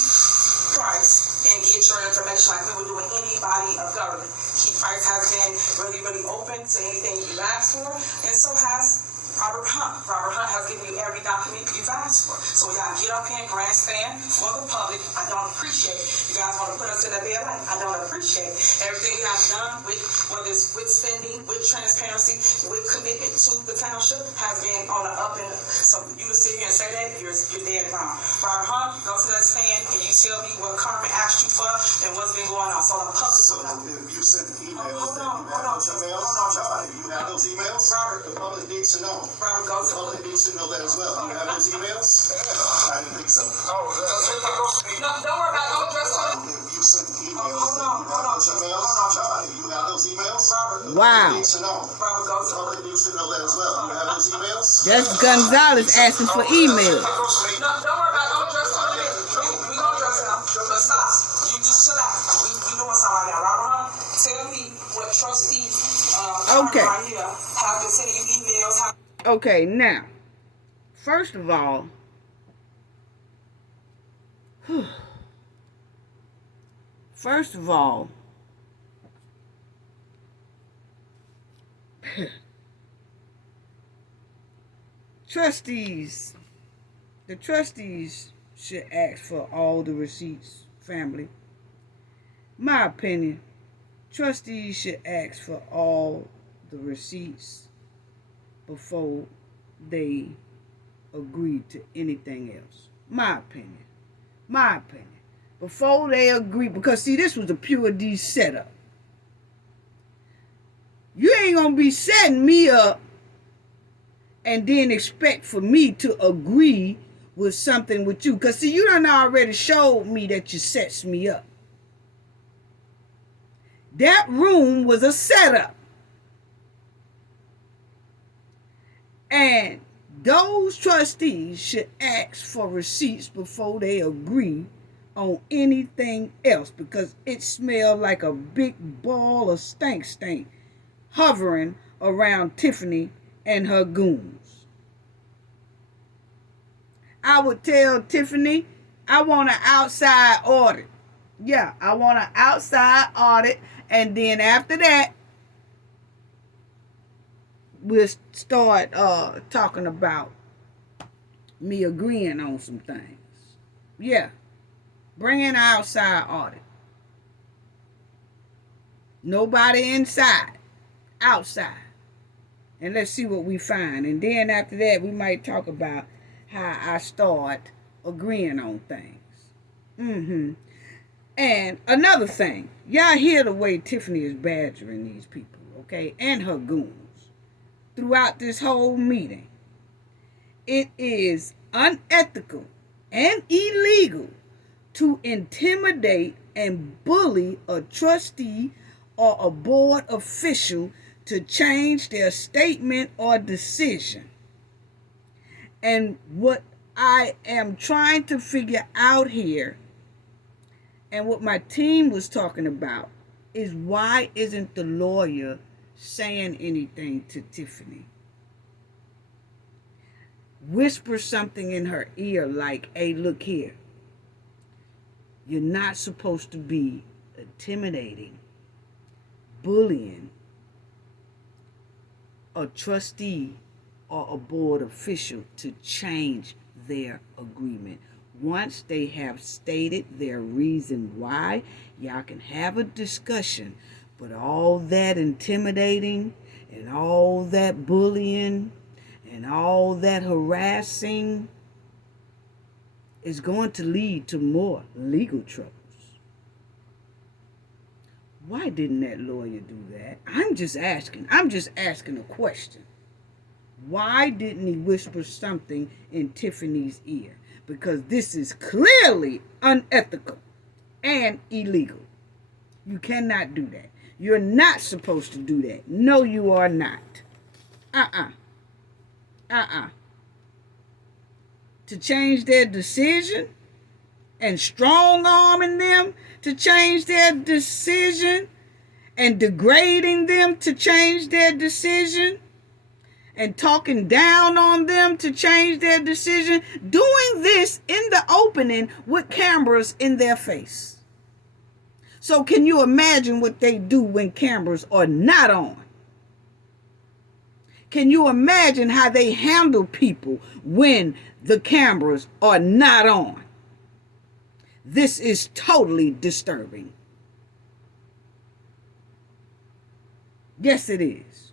Price, and get your information like we would do with anybody of government. Keith Price has been really, really open to anything you've asked for, and so has Robert Hunt. Robert Hunt has given you every document you've asked for. So y'all get up here and grandstand for the public. I don't appreciate you guys want to put us in a bad light. I don't appreciate everything we have done with whether it's with spending, with transparency, with commitment to the township has been on the up and up. So you to sit here and say that you're dead wrong. Robert Hunt, go to that stand and you tell me what Carmen asked you for and what's been going on. So the public. So if you sent emails, you have those emails. Robert, the public needs to know. Robert, go to the public needs to know that as well. Do you have those emails? I didn't think so. No, don't worry about it. Don't address it. If you sent emails, you have those emails. You have those emails. Wow. The public needs to know. The public needs to know that as well. Do you have those emails? That's Gonzalez asking for email. No, don't worry about it. Don't address it. We gonna address it now. But stop. You just chill out. We doing something right now. Robert Hunt, tell me what trustee Okay. right here have been sending you emails. Okay, now, first of all, the trustees should ask for all the receipts, family. My opinion, trustees should ask for all the receipts before they agree to anything else. My opinion. Before they agree, because see, this was a pure D setup. You ain't gonna be setting me up and then expect for me to agree with something with you. Because see, you done already showed me that you sets me up. That room was a setup. And those trustees should ask for receipts before they agree on anything else, because it smelled like a big ball of stank hovering around Tiffany and her goons. I would tell Tiffany, I want an outside audit. Yeah, I want an outside audit. And then after that, we'll start talking about me agreeing on some things. Yeah, bring in an outside audit. Nobody inside, outside. And let's see what we find. And then after that, we might talk about how I start agreeing on things. And another thing, y'all hear the way Tiffany is badgering these people, okay, and her goons throughout this whole meeting. It is unethical and illegal to intimidate and bully a trustee or a board official to change their statement or decision. And what I am trying to figure out here, and what my team was talking about, is why isn't the lawyer saying anything to Tiffany? Whisper something in her ear like, hey, look here. You're not supposed to be intimidating, bullying a trustee or a board official to change their agreement. Once they have stated their reason why, y'all can have a discussion. But all that intimidating and all that bullying and all that harassing is going to lead to more legal troubles. Why didn't that lawyer do that? I'm just asking a question. Why didn't he whisper something in Tiffany's ear? Because this is clearly unethical and illegal. You cannot do that. You're not supposed to do that. No, you are not. To change their decision and strong-arming them to change their decision and degrading them to change their decision and talking down on them to change their decision, doing this in the opening with cameras in their face. So can you imagine what they do when cameras are not on? Can you imagine how they handle people when the cameras are not on? This is totally disturbing. Yes, it is.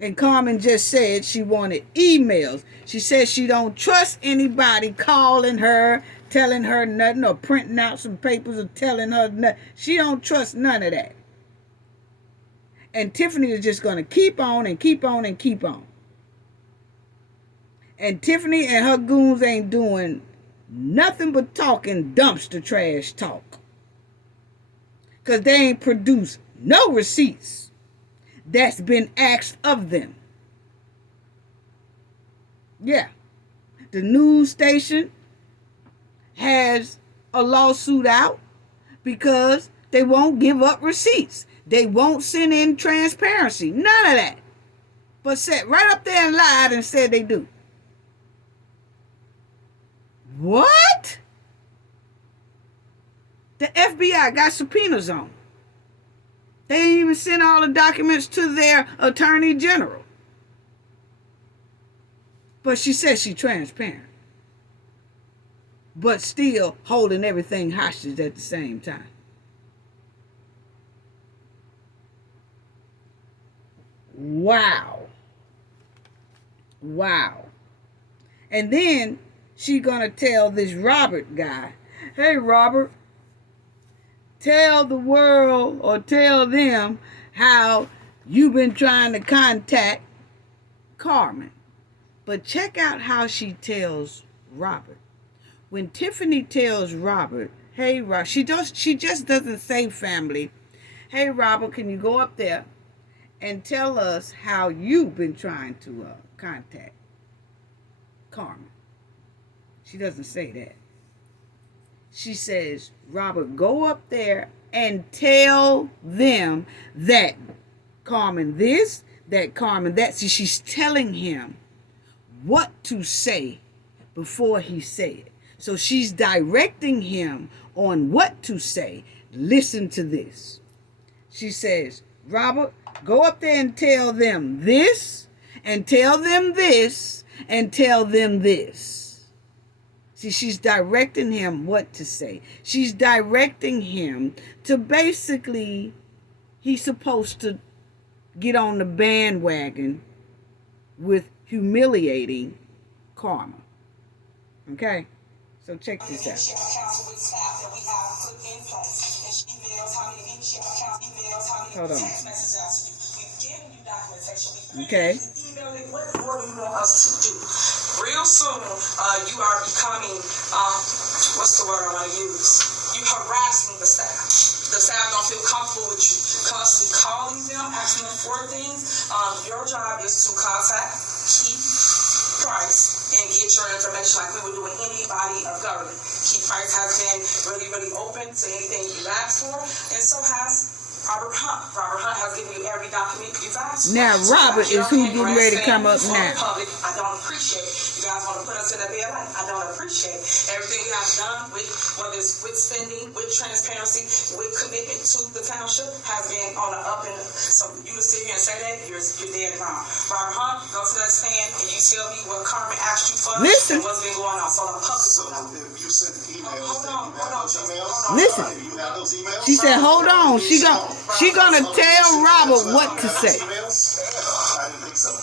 And Carmen just said she wanted emails. She said she don't trust anybody calling her, telling her nothing, or printing out some papers or telling her nothing. She don't trust none of that. And Tiffany is just going to keep on and keep on and keep on. And Tiffany and her goons ain't doing nothing but talking dumpster trash talk. Because they ain't produced no receipts that's been asked of them. Yeah. The news station has a lawsuit out because they won't give up receipts. They won't send in transparency. None of that. But sat right up there and lied and said they do. What? The FBI got subpoenas on. They ain't even sent all the documents to their attorney general. But she says she's transparent. But still holding everything hostage at the same time. Wow. Wow. And then she gonna tell this Robert guy, hey Robert, tell the world or tell them how you've been trying to contact Carmen. But check out how she tells Robert. When Tiffany tells Robert, hey Robert, she just doesn't say family, hey Robert, can you go up there and tell us how you've been trying to contact Carmen. She doesn't say that. She says, Robert, go up there and tell them that Carmen this, that Carmen that. See, she's telling him what to say before he say it. So she's directing him on what to say. Listen to this. She says, Robert, go up there and tell them this, and tell them this, and tell them this. See, she's directing him what to say. She's directing him to basically, he's supposed to get on the bandwagon with humiliating Karma. Okay? So check this out. Hold on. Okay. What more do you want us to do? Real soon, you are becoming, what's the word I want to use? You harassing the staff. The staff don't feel comfortable with you. Constantly calling them, asking them for things. Your job is to contact Keith Price and get your information like we would do with anybody of government. Keith Price has been really, really open to anything you ask for, and so has Robert Hunt. Robert Hunt has given you every document you've asked for. Now, Robert is who getting ready to come up now. Public, I don't appreciate it. You guys want to put us in a bad light. I don't appreciate it. Everything we have done, with whether it's with spending, with transparency, with commitment to the township, has been on the up and up. So you to sit here and say that, you're dead wrong. Robert Hunt, go to that stand and you tell me what Carmen asked you for and what's been going on. So the public will know. If you sent emails, Hold on. Listen. You have those emails? She said, hold on. She gonna tell Robert what to say. I didn't think so. No,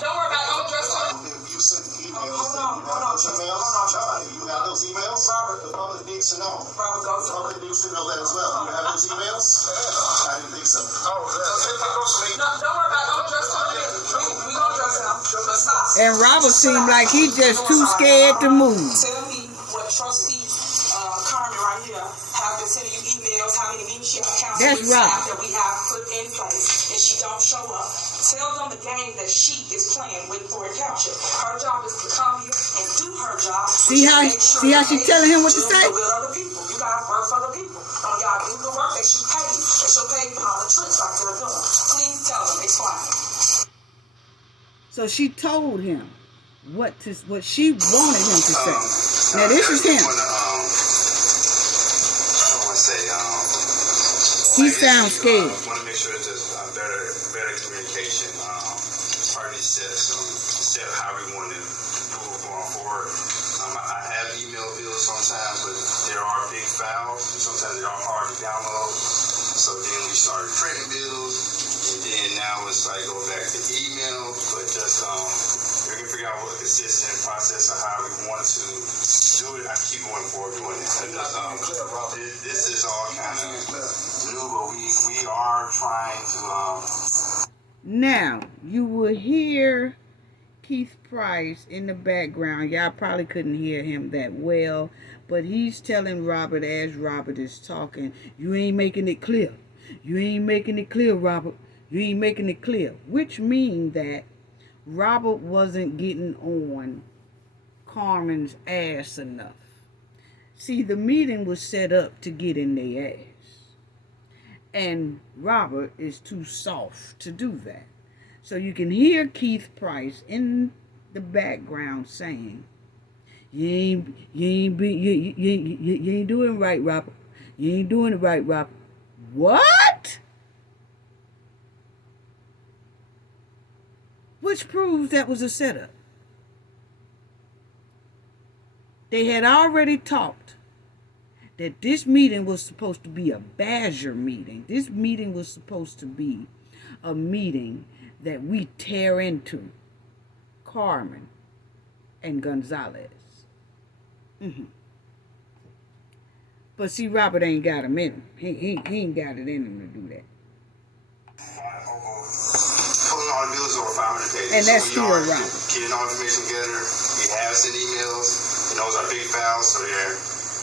don't worry about it. Don't address her. If you sent emails, you have those emails? The public needs to know. The public needs to know that as well. You have those emails? I didn't think so. No, don't worry about it. Don't address her. We gonna address her. Let's stop. And Robert seemed like he just too scared to move. Tell me what trustee Carmen right here have been sending you emails, how many meetings she has counseled That's with right. staff that we have put in place, and she don't show up. Tell them the game that she is playing with Thornton Township. Her job is to come here and do her job. See how she's telling him what to say? The will of the people. You guys work for the people. Y'all do the work that she paid. And she'll pay for all the tricks like they're doing. Please tell them. Explain. So she told him what she wanted him to say. Now this is him. He sounds scared. I want to make sure that there's better communication. Party set how we want to move going forward. I have email bills sometimes, but there are big files, and sometimes they are hard to download. So then we started printing bills, and then now it's like go back to email, but just we can figure out what consistent process of how we want to do it. I keep going forward doing it. And this is all kind of new, but we are trying to. Now you will hear Keith Price in the background. Y'all probably couldn't hear him that well, but he's telling Robert as Robert is talking, you ain't making it clear. You ain't making it clear, Robert. You ain't making it clear. Which means that Robert wasn't getting on Carmen's ass enough. See, the meeting was set up to get in their ass. And Robert is too soft to do that. So you can hear Keith Price in the background saying, you ain't doing it right, Robert. You ain't doing it right, Robert. What? Which proves that was a setup. They had already talked that this meeting was supposed to be a Badger meeting. This meeting was supposed to be a meeting that we tear into Carmen and Gonzalez. But see, Robert ain't got him in him. He ain't got it in him to do that. Pulling all the bills over 500 pages. And that's So still we are right. getting all information together. We have sent emails, and those are big files, so they're.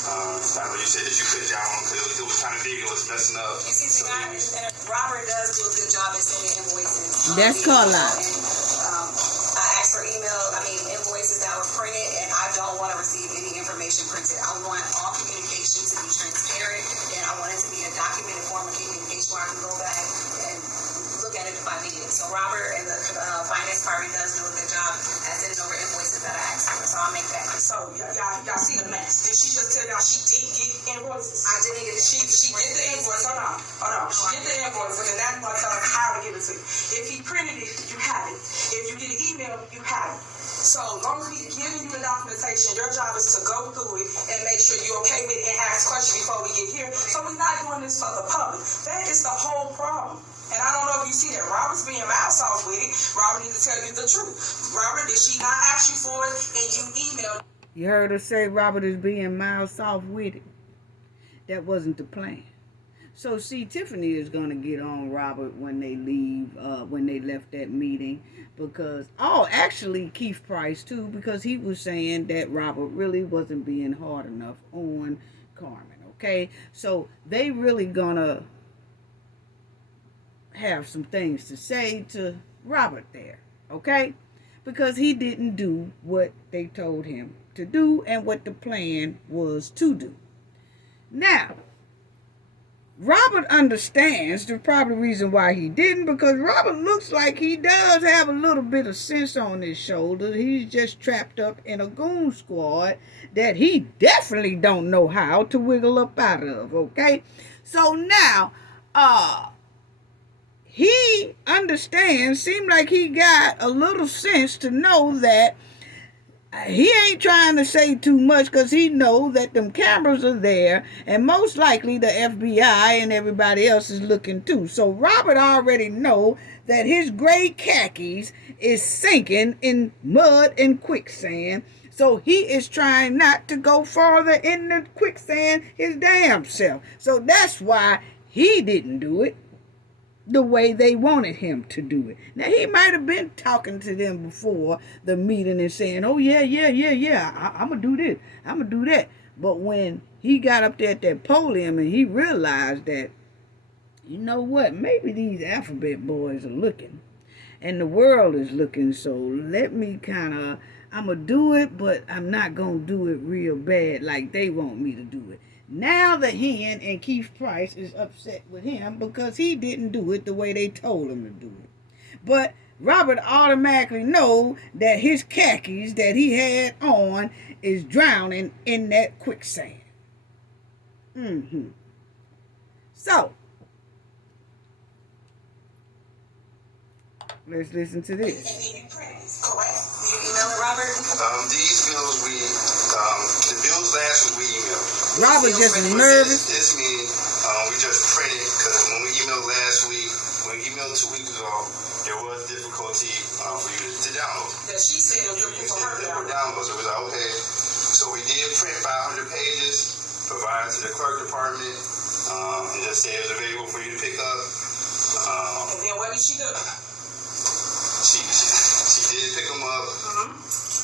I know you said that you couldn't down because it was kind of big, it was messing up. Excuse me, guys. Robert does do a good job at sending invoices. That's called out. I asked for invoices that were printed, and I don't want to receive any information information printed. I want all communication to be transparent, and I want it to be a documented form of communication where I can go back and look at it if I need it. So Robert and the finance department does do a good job at sending over invoices that I asked for. So I'll make that. So y'all see the mess. Did she just tell y'all she did get invoices? I didn't get She did the invoice. Hold on. She did the invoice, and that's what tell us how to give it to you. If he printed it, you have it. If you get an email, you have it. So long as he's giving you the documentation, your job is to go through it and make sure you're okay with it and ask questions before we get here. So we're not doing this for the public. That is the whole problem. And I don't know if you see that Robert's being mouth soft with it. Robert needs to tell you the truth. Robert, did she not ask you for it and you emailed? You heard her say Robert is being mild soft with it. That wasn't the plan. So see, Tiffany is going to get on Robert when they leave, when they left that meeting. Because, actually Keith Price too, because he was saying that Robert really wasn't being hard enough on Carmen, okay? So they really going to have some things to say to Robert there, okay? Because he didn't do what they told him to do and what the plan was to do. Now, Robert understands the probably reason why he didn't, because Robert looks like he does have a little bit of sense on his shoulders. He's just trapped up in a goon squad that he definitely don't know how to wiggle up out of, okay? So now, he understands, seems like he got a little sense to know that he ain't trying to say too much because he know that them cameras are there and most likely the FBI and everybody else is looking too. So Robert already know that his gray khakis is sinking in mud and quicksand. So he is trying not to go farther in the quicksand his damn self. So that's why he didn't do it the way they wanted him to do it. Now, he might have been talking to them before the meeting and saying, oh, yeah, I'm going to do this, I'm going to do that. But when he got up there at that podium and he realized that, you know what, maybe these alphabet boys are looking and the world is looking, so let me I'm going to do it, but I'm not going to do it real bad like they want me to do it. Now the Hen and Keith Price is upset with him because he didn't do it the way they told him to do it. But Robert automatically knows that his khakis that he had on is drowning in that quicksand. So, let's listen to this. Correct. You email it, Robert? These bills the bills last week we emailed. Robert just is nervous. This meeting, we just printed because when we emailed last week, when we emailed 2 weeks ago, there was difficulty for you to download. That she said it was difficult for her to download. So it was like, okay. So we did print 500 pages, provided to the clerk department, and just say it was available for you to pick up. And then what did she do? She did pick them up,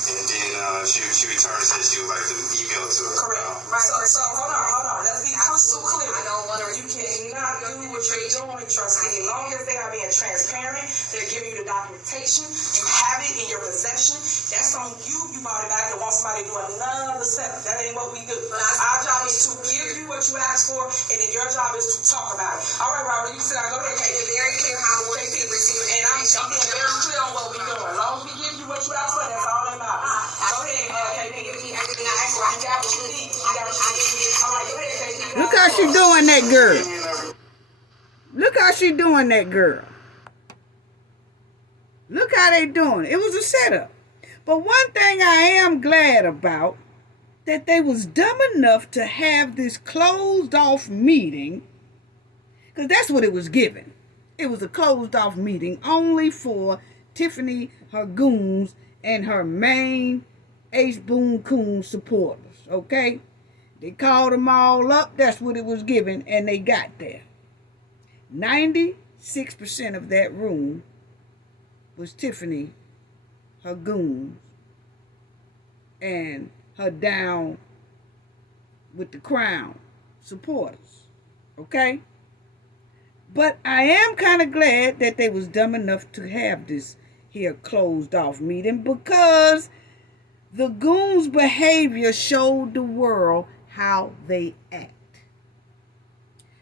and then she returned and said she would like to email it to her. Correct. So hold on. Let's be crystal clear. I don't want to. You cannot do what you're doing, trustee. As long as they are being transparent, they're giving you the documentation, you have it in your possession. That's on you. You brought it back and want somebody to do another step. That ain't what we do. Our job is to give you what you asked for, and then your job is to talk about it. All right, Robert, you sit down. Go ahead. Okay, they're very clear how it works. And I'm being very clear on what we're doing. As long as we give you what you asked for, that's all that matters. Go ahead. Everything I asked for, I got what you need. All right, go ahead. Look how she doing that girl. Look how she doing that girl. Look how they doing it. It was a setup. But one thing I am glad about, that they was dumb enough to have this closed off meeting, because that's what it was given. It was a closed off meeting only for Tiffany, her goons, and her main Ace Boone Coon supporters, okay? They called them all up, that's what it was given, and they got there. 96% of that room was Tiffany, her goons, and her down with the crown supporters, okay? But I am kind of glad that they was dumb enough to have this here closed off meeting, because the goons' behavior showed the world how they act.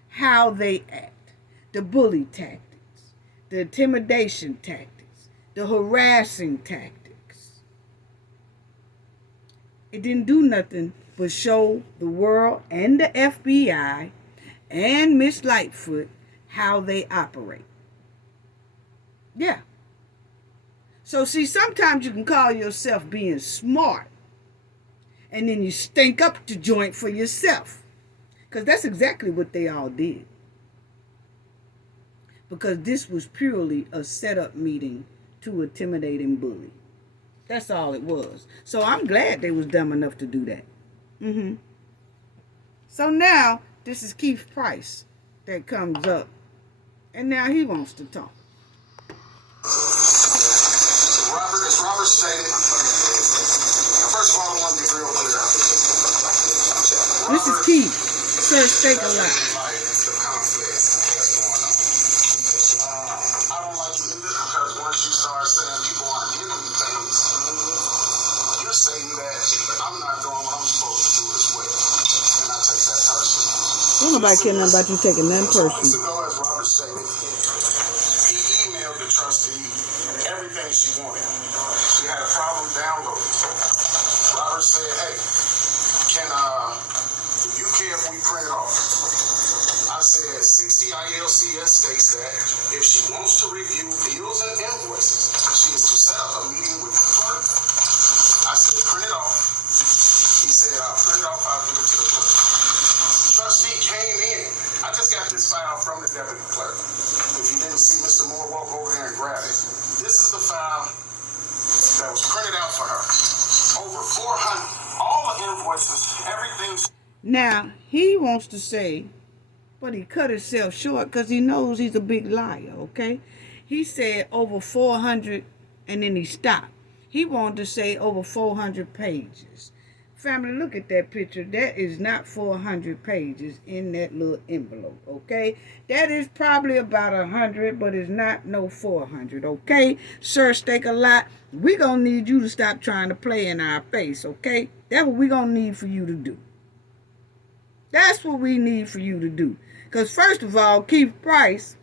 How they act. The bully tactics, the intimidation tactics, the harassing tactics. It didn't do nothing but show the world and the FBI and Miss Lightfoot how they operate. Yeah. So see, sometimes you can call yourself being smart, and then you stink up the joint for yourself. Because that's exactly what they all did. Because this was purely a setup meeting to intimidate and bully. That's all it was. So I'm glad they was dumb enough to do that. So now, this is Keith Price that comes up. And now he wants to talk. Robert, as Robert stated, first of all, I want to be real clear. This is Keith. Sir, steak a lot. I don't like to do this because once you start saying people aren't giving me things, you're saying that I'm not doing what I'm supposed to do as well. And I take that personally. Don't nobody care nothing about you taking that So personally. months ago, as Robert stated, he emailed the trustee everything she wanted. She had a problem downloading. Robert said, hey, do you care if we print it off? I said, 60 ILCS states that if she wants to review bills and invoices, she is to set up a meeting with the clerk. I said, print it off. He said, I'll print it off, I'll give it to the clerk. The trustee came in. I just got this file from the deputy clerk. If you didn't see Mr. Moore, walk over there and grab it. This is the file that was printed out for her. Over 400, all the invoices, everything. Now, he wants to say, but he cut himself short because he knows he's a big liar, okay? He said over 400, and then he stopped. He wanted to say over 400 pages. Family, look at that picture. That is not 400 pages in that little envelope, okay? That is probably about 100, but it's not no 400, okay? Sir, steak a lot. We gonna need you to stop trying to play in our face, okay? That's what we gonna need for you to do. That's what we need for you to do. Because first of all, Keith Price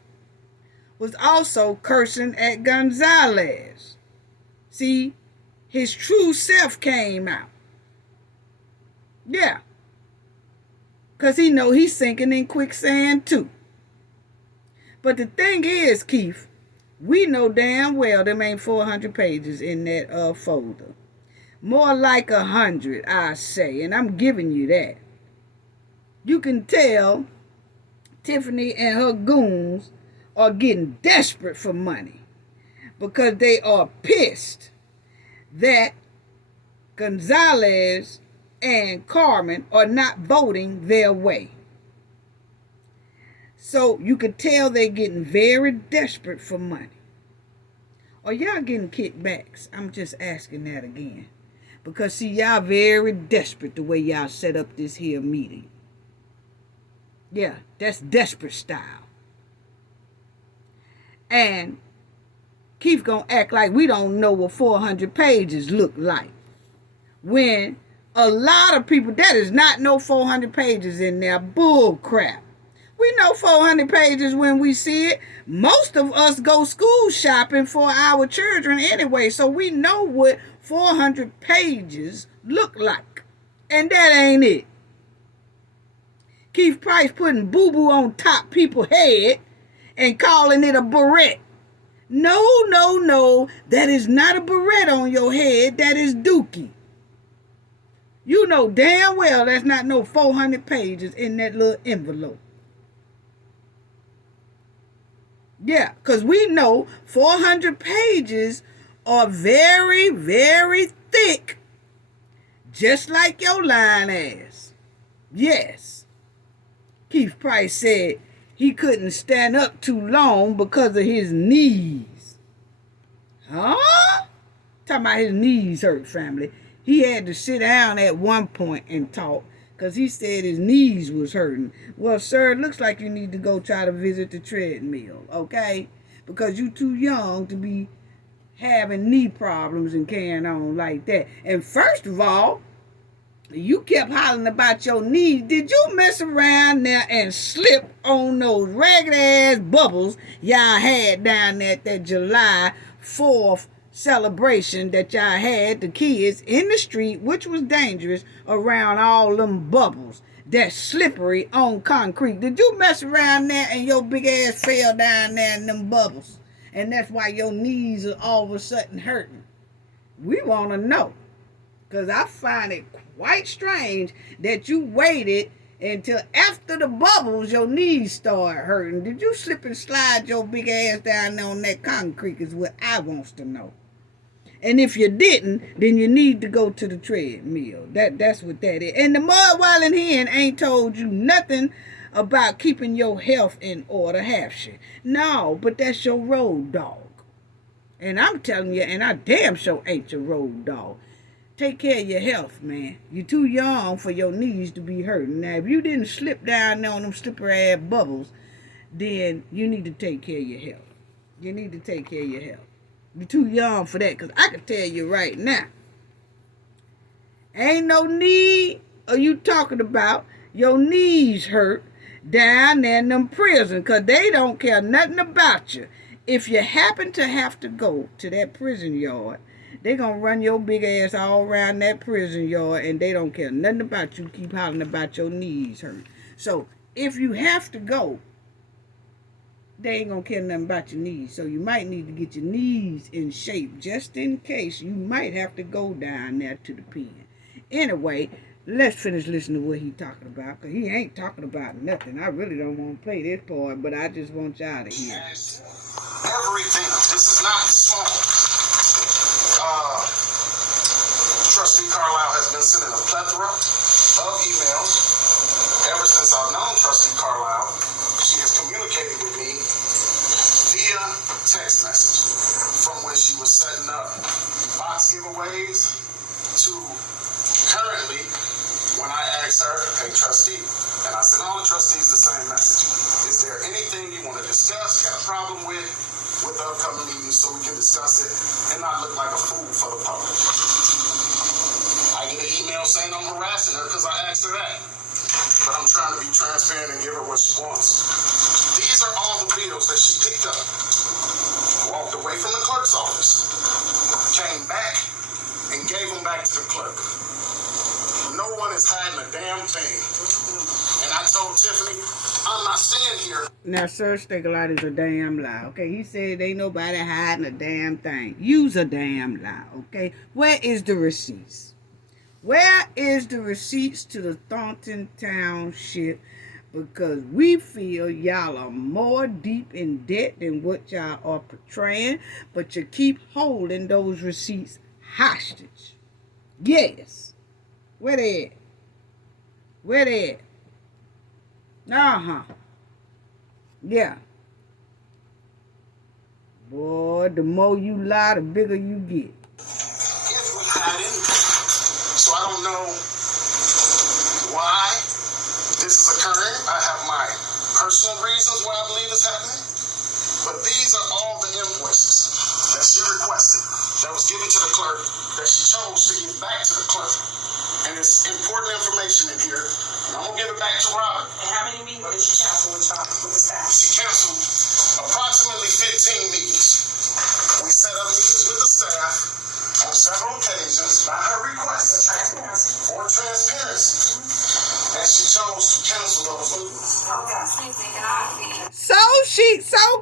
was also cursing at Gonzalez. See, his true self came out. Yeah. Because he know he's sinking in quicksand too. But the thing is, Keith, we know damn well them ain't 400 pages in that folder. More like 100, I say. And I'm giving you that. You can tell Tiffany and her goons are getting desperate for money because they are pissed that Gonzalez and Carmen are not voting their way. So you can tell they're getting very desperate for money. Are y'all getting kickbacks? I'm just asking that again. Because see, y'all very desperate the way y'all set up this here meeting. Yeah, that's desperate style. And Keith gonna act like we don't know what 400 pages look like. When a lot of people, that is not no 400 pages in there. Bull crap. We know 400 pages when we see it. Most of us go school shopping for our children anyway, so we know what 400 pages look like. And that ain't it. Keith Price putting boo-boo on top people's head and calling it a beret. No, no, no. That is not a beret on your head. That is dookie. You know damn well that's not no 400 pages in that little envelope. Yeah, because we know 400 pages are very, very thick. Just like your lying ass. Yes. Keith Price said he couldn't stand up too long because of his knees. Huh? Talking about his knees hurt, family. He had to sit down at one point and talk because he said his knees was hurting. Well, sir, it looks like you need to go try to visit the treadmill, okay? Because you too young to be having knee problems and carrying on like that. And first of all, You kept hollering about your knees. Did you mess around there and slip on those ragged ass bubbles y'all had down there at that July 4th celebration that y'all had the kids in the street, which was dangerous, around all them bubbles that's slippery on concrete? Did you mess around there and your big ass fell down there in them bubbles? And that's why your knees are all of a sudden hurting. We want to know. Because I find it quite strange that you waited until after the bubbles your knees started hurting. Did you slip and slide your big ass down there on that concrete is what I wants to know. And if you didn't, then you need to go to the treadmill. That's what that is. And the mud wilding hen ain't told you nothing about keeping your health in order, have she? No, but that's your road dog. And I'm telling you, and I damn sure ain't your road dog. Take care of your health, man. You're too young for your knees to be hurting. Now, if you didn't slip down there on them slippery ass bubbles, then you need to take care of your health. You need to take care of your health. You're too young for that, because I can tell you right now, ain't no need of you talking about your knees hurt down there in them prisons, because they don't care nothing about you. If you happen to have to go to that prison yard, they gonna run your big ass all around that prison yard, and they don't care nothing about you. Keep hollering about your knees hurt. So if you have to go, they ain't gonna care nothing about your knees. So you might need to get your knees in shape just in case you might have to go down there to the pen. Anyway, let's finish listening to what he talking about, because he ain't talking about nothing. I really don't want to play this part, but I just want y'all to hear. Everything. This is not small. Trustee Carlisle has been sending a plethora of emails. Ever since I've known Trustee Carlisle, she has communicated with me via text message from when she was setting up box giveaways to currently when I asked her, hey, trustee, and I sent all the trustees the same message. Is there anything you want to discuss, got a problem with the upcoming meeting, so we can discuss it and not look like a fool for the public? I get an email saying I'm harassing her because I asked her that. But I'm trying to be transparent and give her what she wants. These are all the bills that she picked up, walked away from the clerk's office, came back and gave them back to the clerk. No one is hiding a damn thing. And I told Tiffany, I'm not staying here. Now, Sir Stegelite is a damn lie, okay? He said ain't nobody hiding a damn thing. Use a damn lie, okay? Where is the receipts? Where is the receipts to the Thornton Township? Because we feel y'all are more deep in debt than what y'all are portraying, but you keep holding those receipts hostage. Yes. Where they at? Where they at? Uh-huh. Yeah. Boy, the more you lie, the bigger you get. If we had it, so I don't know why this is occurring. I have my personal reasons why I believe it's happening. But these are all the invoices that she requested, that was given to the clerk, that she chose to give back to the clerk. And it's important information in here. And I'm going to give it back to Robert. And how many meetings did she cancel with the staff? She canceled approximately 15 meetings. We set up meetings with the staff on several occasions, not her request, for transparency. And she chose to cancel those meetings. So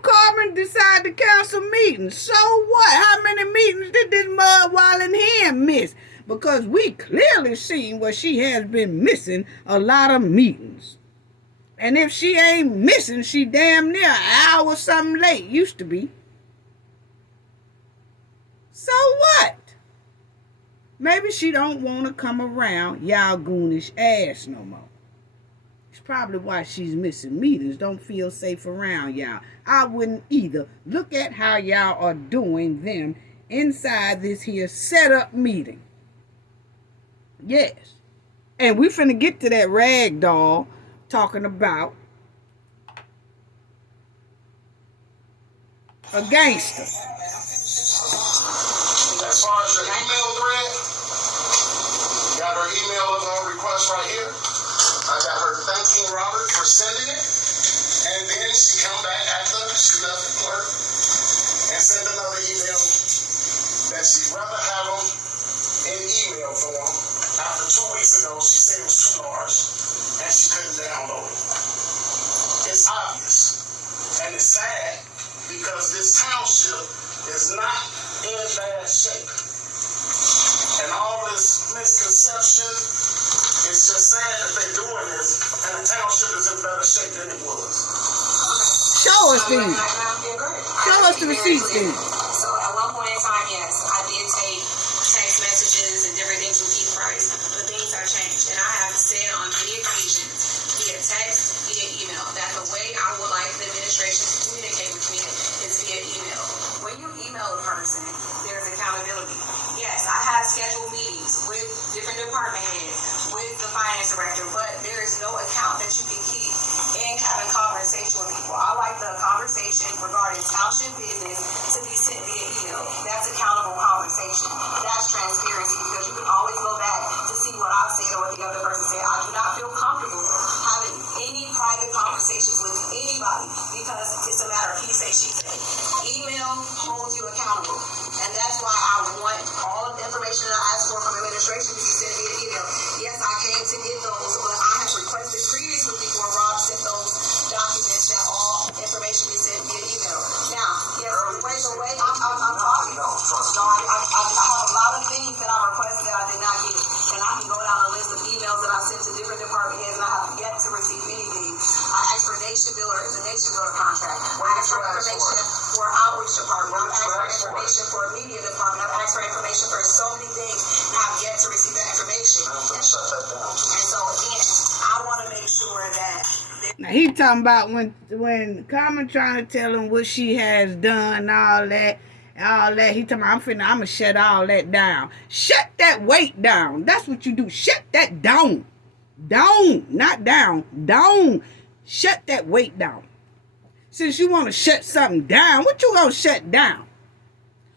Carmen decided to cancel meetings. So what? How many meetings did this mud wilding hen miss? Because we clearly seen where she has been missing a lot of meetings. And if she ain't missing, she damn near an hour or something late. Used to be. So what? Maybe she don't want to come around y'all goonish ass no more. It's probably why she's missing meetings. Don't feel safe around y'all. I wouldn't either. Look at how y'all are doing them inside this here setup meeting. Yes. And we finna get to that rag doll talking about a gangster. As far as your email thread, you got her her email request right here. I got her thanking Robert for sending it. And then she come back after she left the clerk and sent another email that she'd rather have them in email form. After 2 weeks ago, she said it was too large and she couldn't download it. It's obvious. And it's sad because this township is not in bad shape. And all this misconception, it's just sad that they're doing this and the township is in better shape than it was. Show us these. Show us the receipts then. So at one point in time, yes, I did take text messages and different things from Keith Price, but things have changed. And I have said on many occasions, via text, via email, that the way I would like the administration to communicate with me is via email. When you email a person, there's accountability. Yes, I have scheduled meetings with different department heads, with the finance director, but there is no account that you can keep in having conversation with people. I like the conversation regarding township business to be sent via email. That's accountable conversation. That's transparency because you can always go back to see what I've said or what the other person said. I do not feel comfortable having any private conversations with anybody because it's a matter of he say, she say. Email holds you accountable. And that's why I want all of the information that I asked for from administration to be sent via email. Yes, I came to get those, but I have requested previously before Rob sent those documents that all information be sent via email. Now, yes, wait, I'm talking. No, I have a lot of things that I requested that I did not get. And I can go down a list of emails that I sent to different department heads and I have yet to receive anything. I asked for the Nation Builder contract. I asked for information for outreach department. I've asked for information for media department. I've asked for information for so many things and I've yet to receive that information. Shut that down. And so again, I want to make sure that Now he talking about when Carmen trying to tell him what she has done, all that. He talking about I'm gonna shut all that down. Shut that weight down. That's what you do. Shut that down. Down, not down. Down. Shut that weight down. Since you want to shut something down, what you gonna shut down?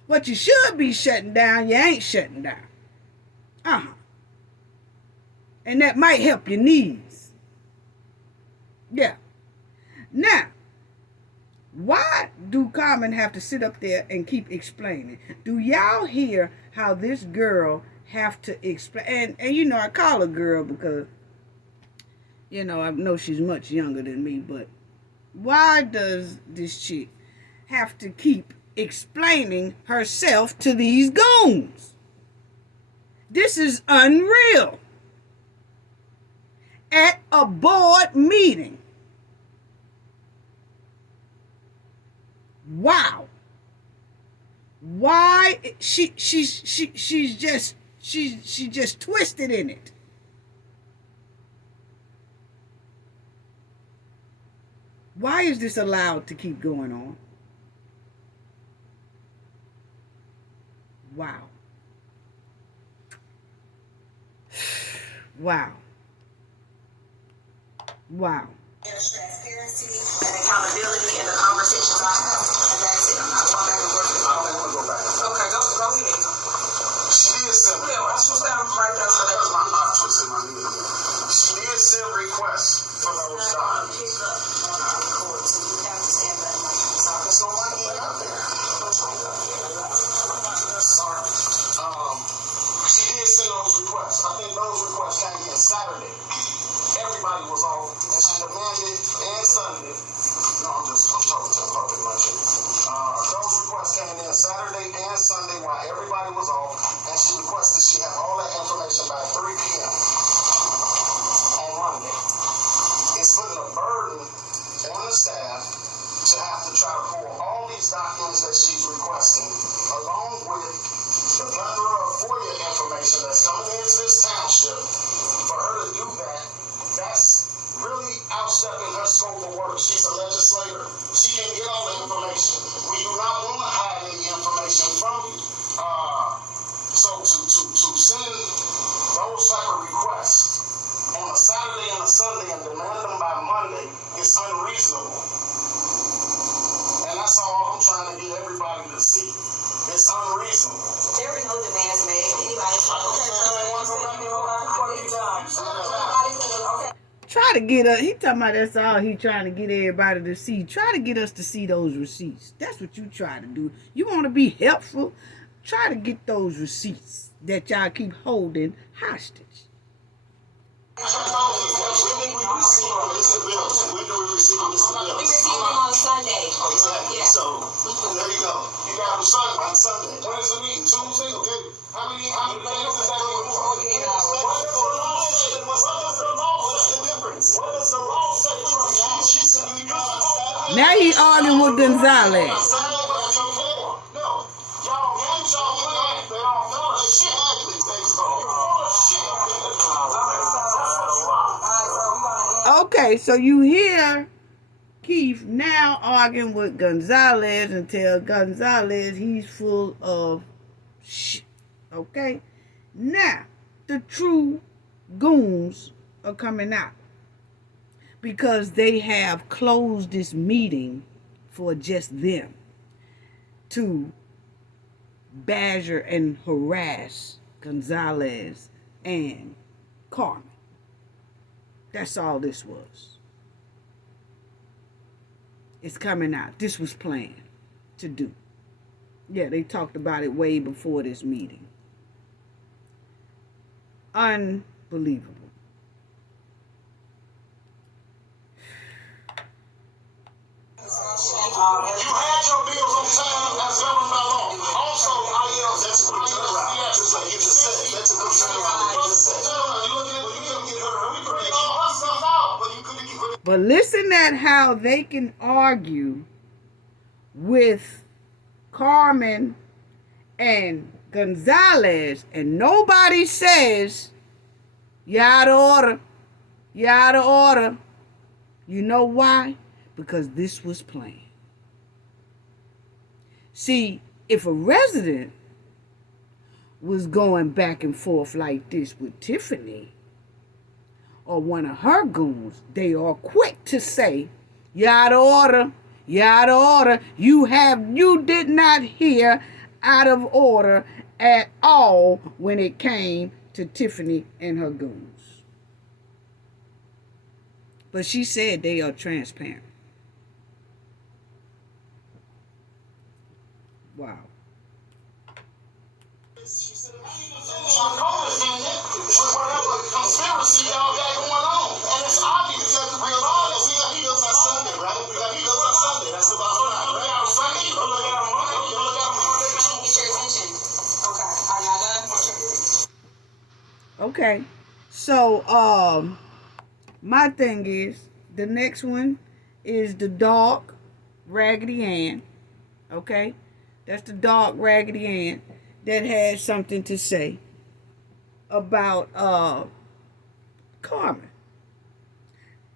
What you should be shutting down, you ain't shutting down. And that might help your knees. Yeah. Now, why do Carmen have to sit up there and keep explaining? Do y'all hear how this girl have to explain? And you know, I call her girl because, you know, I know she's much younger than me, but why does this chick have to keep explaining herself to these goons? This is unreal. At a board meeting. Wow. Why she's just twisted in it. Why is this allowed to keep going on? Wow. Wow. Wow. there's transparency and accountability in the conversations I have. And that's it. I'm not going back and forth. I don't want to go back. Okay, go ahead. She did send Yeah, why don't you stand right there so That was my heart twisting my knee again. She did send requests for those documents. Pick up on our record, so you have to stand back like I'm sorry. There's no money out there. Sorry. She did send those requests. I think those requests came in Saturday. Everybody was off, and she demanded, and Sunday. No, I'm talking to the public, not you. Those requests came in Saturday and Sunday while everybody was off, and she requested she have all that information by 3 p.m. on Monday. It's putting a burden on the staff to have to try to pull all these documents that she's requesting, along with the plethora of FOIA information that's coming into this township. For her to do that, that's really outstepping her scope of work. She's a legislator. She can get all the information. We do not want to hide any information from you. So to send those type of requests on a Saturday and a Sunday and demand them by Monday is unreasonable. And that's all I'm trying to get everybody to see. It's unreasonable. There were no demands made. Anybody can. Okay, so they want to go back and go back and forth. Try to get us. He talking about that's all he trying to get everybody to see. Try to get us to see those receipts. That's what you try to do. You want to be helpful? Try to get those receipts that y'all keep holding hostage. We received them on Sunday. Exactly. Yeah. So there you go. You got them on Sunday. When is the meeting? Tuesday. Okay. How many days is that? 48 hours. What's the difference? What does the law say? She said you use Saturday. Now he arguing with Gonzalez. No. Y'all games y'all playing. They all know that shit. Exactly. Okay, so you hear Keith now arguing with Gonzalez and tell Gonzalez he's full of shit. Okay? Now, the true goons are coming out because they have closed this meeting for just them to badger and harass Gonzalez and Carmen. That's all this was. It's coming out. This was planned to do. Yeah, they talked about it way before this meeting. Unbelievable. You had your bills on time as governed by law. Also, that's a good turnaround. Just like you just said. That's a good turnaround. You just said. But listen at how they can argue with Carmen and Gonzalez, and nobody says, you're out of order. You're out of order. You know why? Because this was planned. See, if a resident was going back and forth like this with Tiffany or one of her goons, they are quick to say, you're out of order. You're out of order. You did not hear out of order at all when it came to Tiffany and her goons. But she said they are transparent. Wow. Whatever conspiracy y'all got going on. And it's obvious that we got bills on Sunday, right? We got bills on Sunday. That's about right. You look at them Sunday, you look at them Monday, you look at them Monday. Get your attention. Okay. Are y'all done? Okay. So, my thing is, the next one is the dog, Raggedy Ann. Okay? That's the dog, Raggedy Ann, that had something to say about Carmen.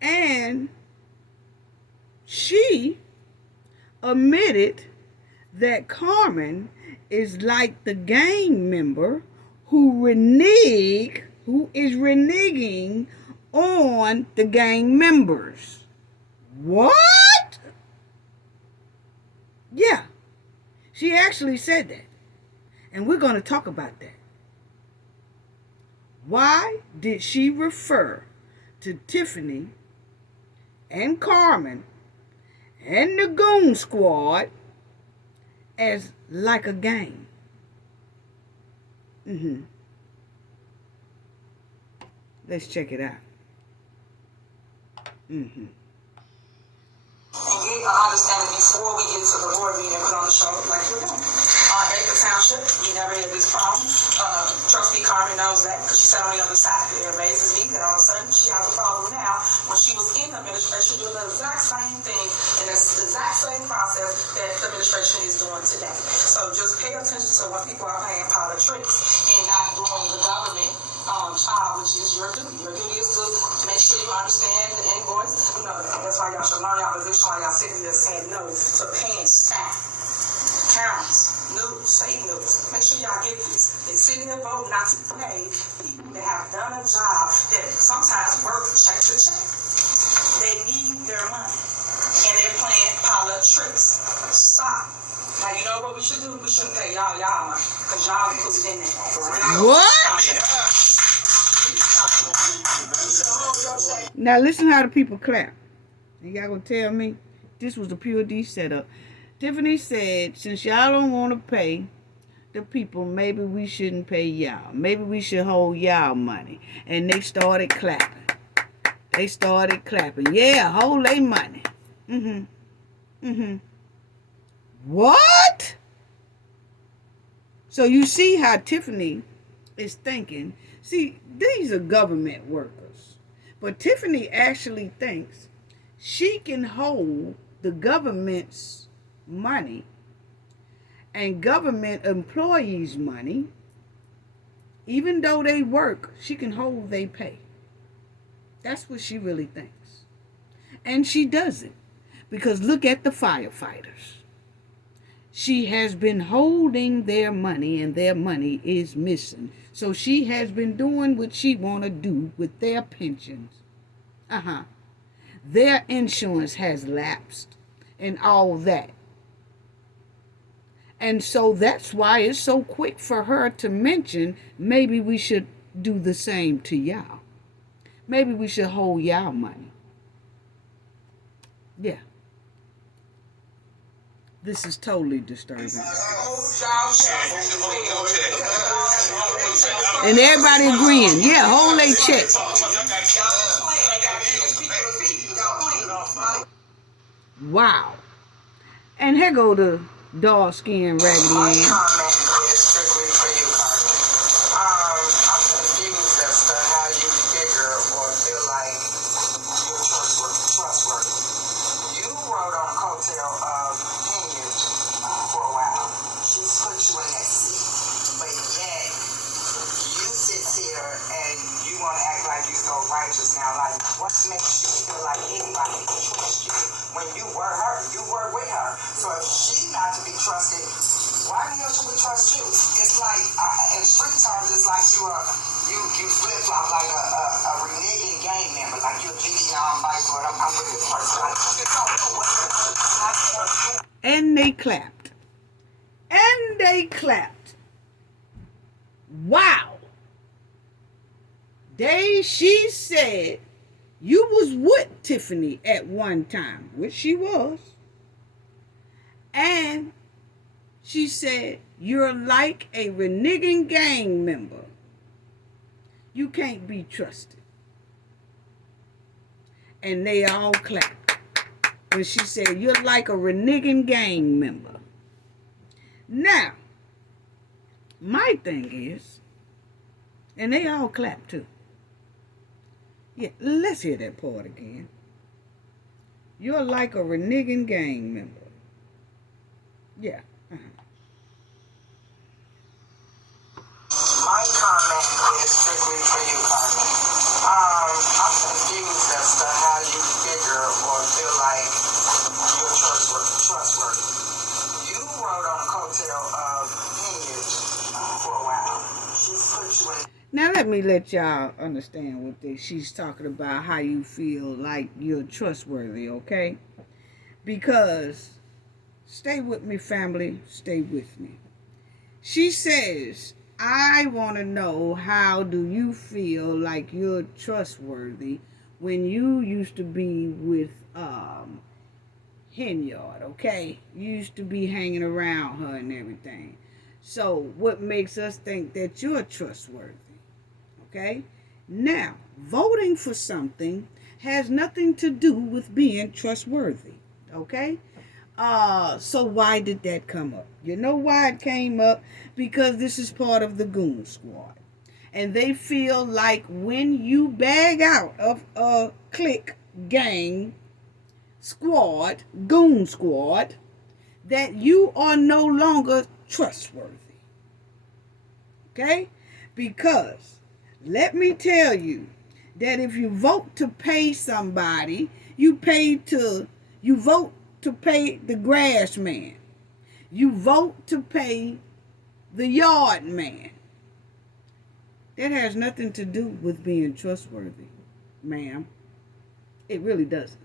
And she admitted that Carmen is like the gang member who is reneging on the gang members. What? Yeah. She actually said that. And we're going to talk about that. Why did she refer to Tiffany and Carmen and the Goon Squad as like a gang? Let's check it out. And get an understanding before we get to the board meeting and put on the show like we're doing. Thornton Township, we never had this problem. Trust me, Carmen knows that because she sat on the other side. It amazes me that all of a sudden she has a problem now when she was in the administration doing the exact same thing and that's the exact same process that the administration is doing today. So just pay attention to when people are playing politics and not doing the government child, which is your duty. Your duty is to make sure you understand the invoice. You know, that's why y'all should learn y'all position while y'all sitting there saying no to paying staff, parents, news, state news. Make sure y'all get this. They sitting there voting not to pay people that have done a job that sometimes work check to check. They need their money. And they're playing politics. Stop. Now, you know what we should do? We shouldn't pay y'all money. Because y'all put it in there. What? Now listen how the people clap. And y'all gonna tell me this was the Pure D setup. Tiffany said, since y'all don't want to pay the people, maybe we shouldn't pay y'all. Maybe we should hold y'all money. And they started clapping. They started clapping. Yeah, hold their money. What? So you see how Tiffany is thinking. See, these are government workers. But Tiffany actually thinks she can hold the government's money and government employees' money. Even though they work, she can hold their pay. That's what she really thinks. And she does it. Because look at the firefighters. She has been holding their money and their money is missing. So she has been doing what she want to do with their pensions. Their insurance has lapsed and all that. And so that's why it's so quick for her to mention maybe we should do the same to y'all. Maybe we should hold y'all money. Yeah. This is totally disturbing. And everybody agreeing. Yeah, hold their check. Wow. And here go the dark skin raggedy My man. comment is strictly for you, Carmen. I'm confused as to how you figure or feel like you're trustworthy. You rode on a coattail of Henyard for a while. She's put you in that seat, but yet you sit here and you want to act like you're so righteous now. Like, what makes you feel like anybody can trust you when you were her? You were with her. So if she's not to be trusted, why the hell should we trust you? It's like, in street terms, it's like you flip flop like a reneging gang member, like you're beating on bike or I'm with this person. And they clapped. And they clapped. Wow. She said you was with Tiffany at one time, which she was. And she said you're like a reneging gang member. You can't be trusted. And they all clapped when she said you're like a reneging gang member. Now, my thing is, and they all clapped too. Yeah, let's hear that part again. You're like a reneging gang member. Yeah. My comment is strictly for you, Carmen. I'm confused as to how you figure or feel like you're trustworthy. You rode on a coattail of Henyard for a while. She's put you in. Now let me let y'all understand what she's talking about, how you feel like you're trustworthy, okay? Because, stay with me, family, stay with me. She says, I want to know, how do you feel like you're trustworthy when you used to be with Henyard, okay? You used to be hanging around her and everything. So what makes us think that you're trustworthy? Okay? Now, voting for something has nothing to do with being trustworthy. Okay? So why did that come up? You know why it came up? Because this is part of the Goon Squad. And they feel like when you bag out of a clique, gang, squad, Goon Squad, that you are no longer trustworthy. Okay? Because, let me tell you, that if you vote to pay somebody, you vote to pay the grass man. You vote to pay the yard man. That has nothing to do with being trustworthy, ma'am. It really doesn't.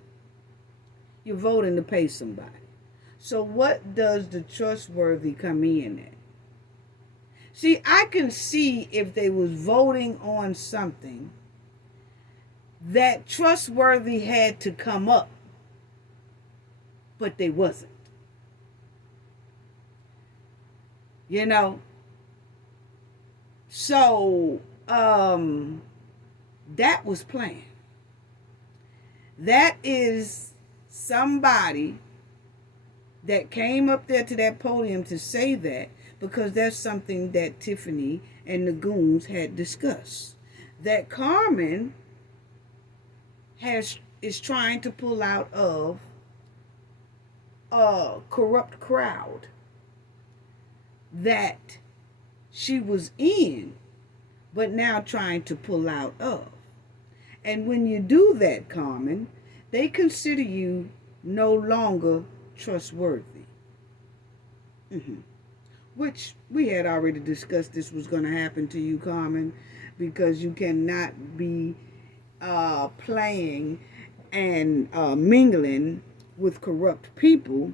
You're voting to pay somebody. So what does the trustworthy come in at? See, I can see if they was voting on something that trustworthy had to come up, but they wasn't. You know? So, that was planned. That is somebody that came up there to that podium to say that because that's something that Tiffany and the goons had discussed. That Carmen is trying to pull out of a corrupt crowd that she was in, but now trying to pull out of. And when you do that, Carmen, they consider you no longer trustworthy. Which we had already discussed this was going to happen to you, Carmen, because you cannot be playing and mingling with corrupt people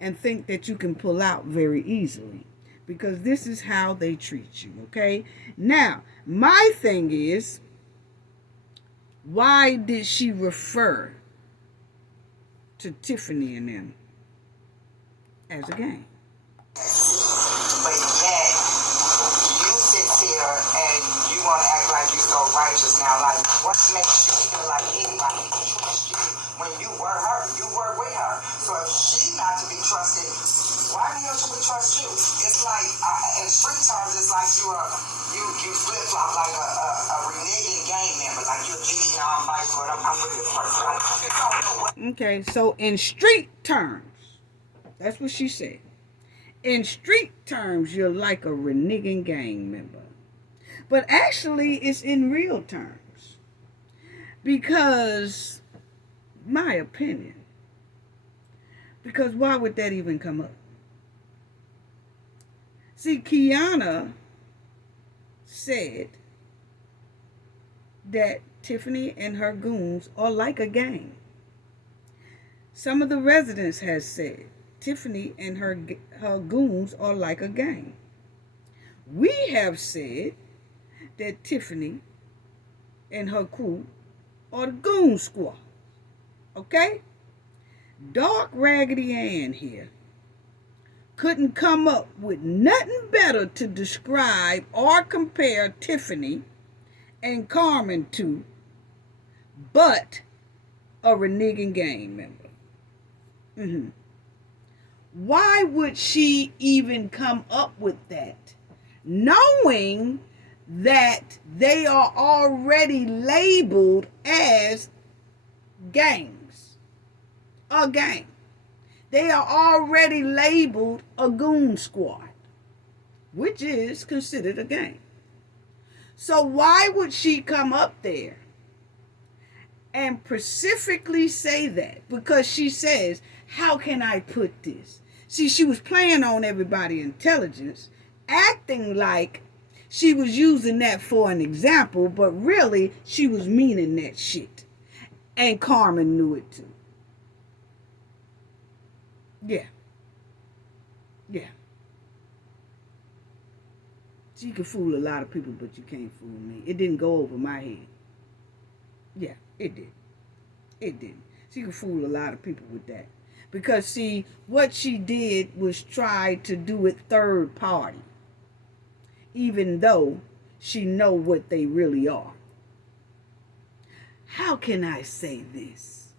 and think that you can pull out very easily, because this is how they treat you, okay? Now, my thing is, why did she refer to Tiffany and them as a gang? But yet, you sit here and you want to act like you're so righteous now. Like, what makes you feel like anybody can trust you when you were her? You were with her. So if she's not to be trusted, why the hell should we trust you? It's like, in street terms, it's like you flip-flop like a reneging gang member. Like you're cheating your own life for it. I'm with this person. Okay, so in street terms, that's what she said. In street terms, you're like a reneging gang member. But actually, it's in real terms. Because, my opinion, because why would that even come up? See, Kiana said that Tiffany and her goons are like a gang. Some of the residents has said Tiffany and her goons are like a gang. We have said that Tiffany and her crew are the goon squad. Okay? Dark Raggedy Ann here couldn't come up with nothing better to describe or compare Tiffany and Carmen to but a reneging gang member. Why would she even come up with that, knowing that they are already labeled as gangs? A gang. They are already labeled a goon squad, which is considered a gang. So why would she come up there and specifically say that? Because she says, how can I put this? See, she was playing on everybody's intelligence, acting like she was using that for an example, but really she was meaning that shit. And Carmen knew it too. Yeah. You can fool a lot of people, but you can't fool me. It didn't go over my head. Yeah, it did. It didn't. She could fool a lot of people with that. Because, see, what she did was try to do it third party. Even though she know what they really are. How can I say this?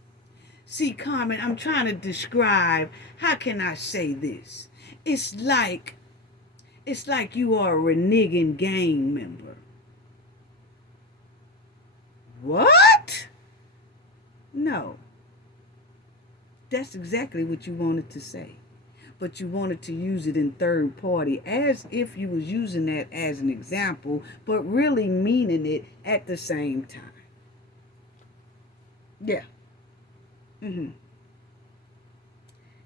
See, Carmen, I'm trying to describe, how can I say this? It's like you are a reneging gang member. What? No. That's exactly what you wanted to say. But you wanted to use it in third party as if you was using that as an example, but really meaning it at the same time. Yeah.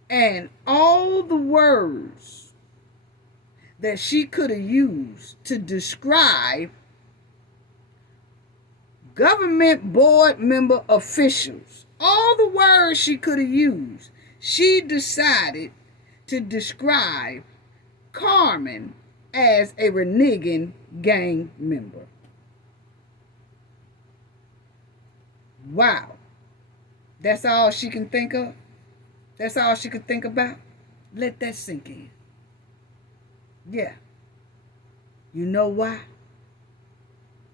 And all the words that she could have used to describe government board member officials, all the words she could have used, she decided to describe Carmen as a reneging gang member. Wow. That's all she can think of? That's all she could think about? Let that sink in. Yeah. You know why?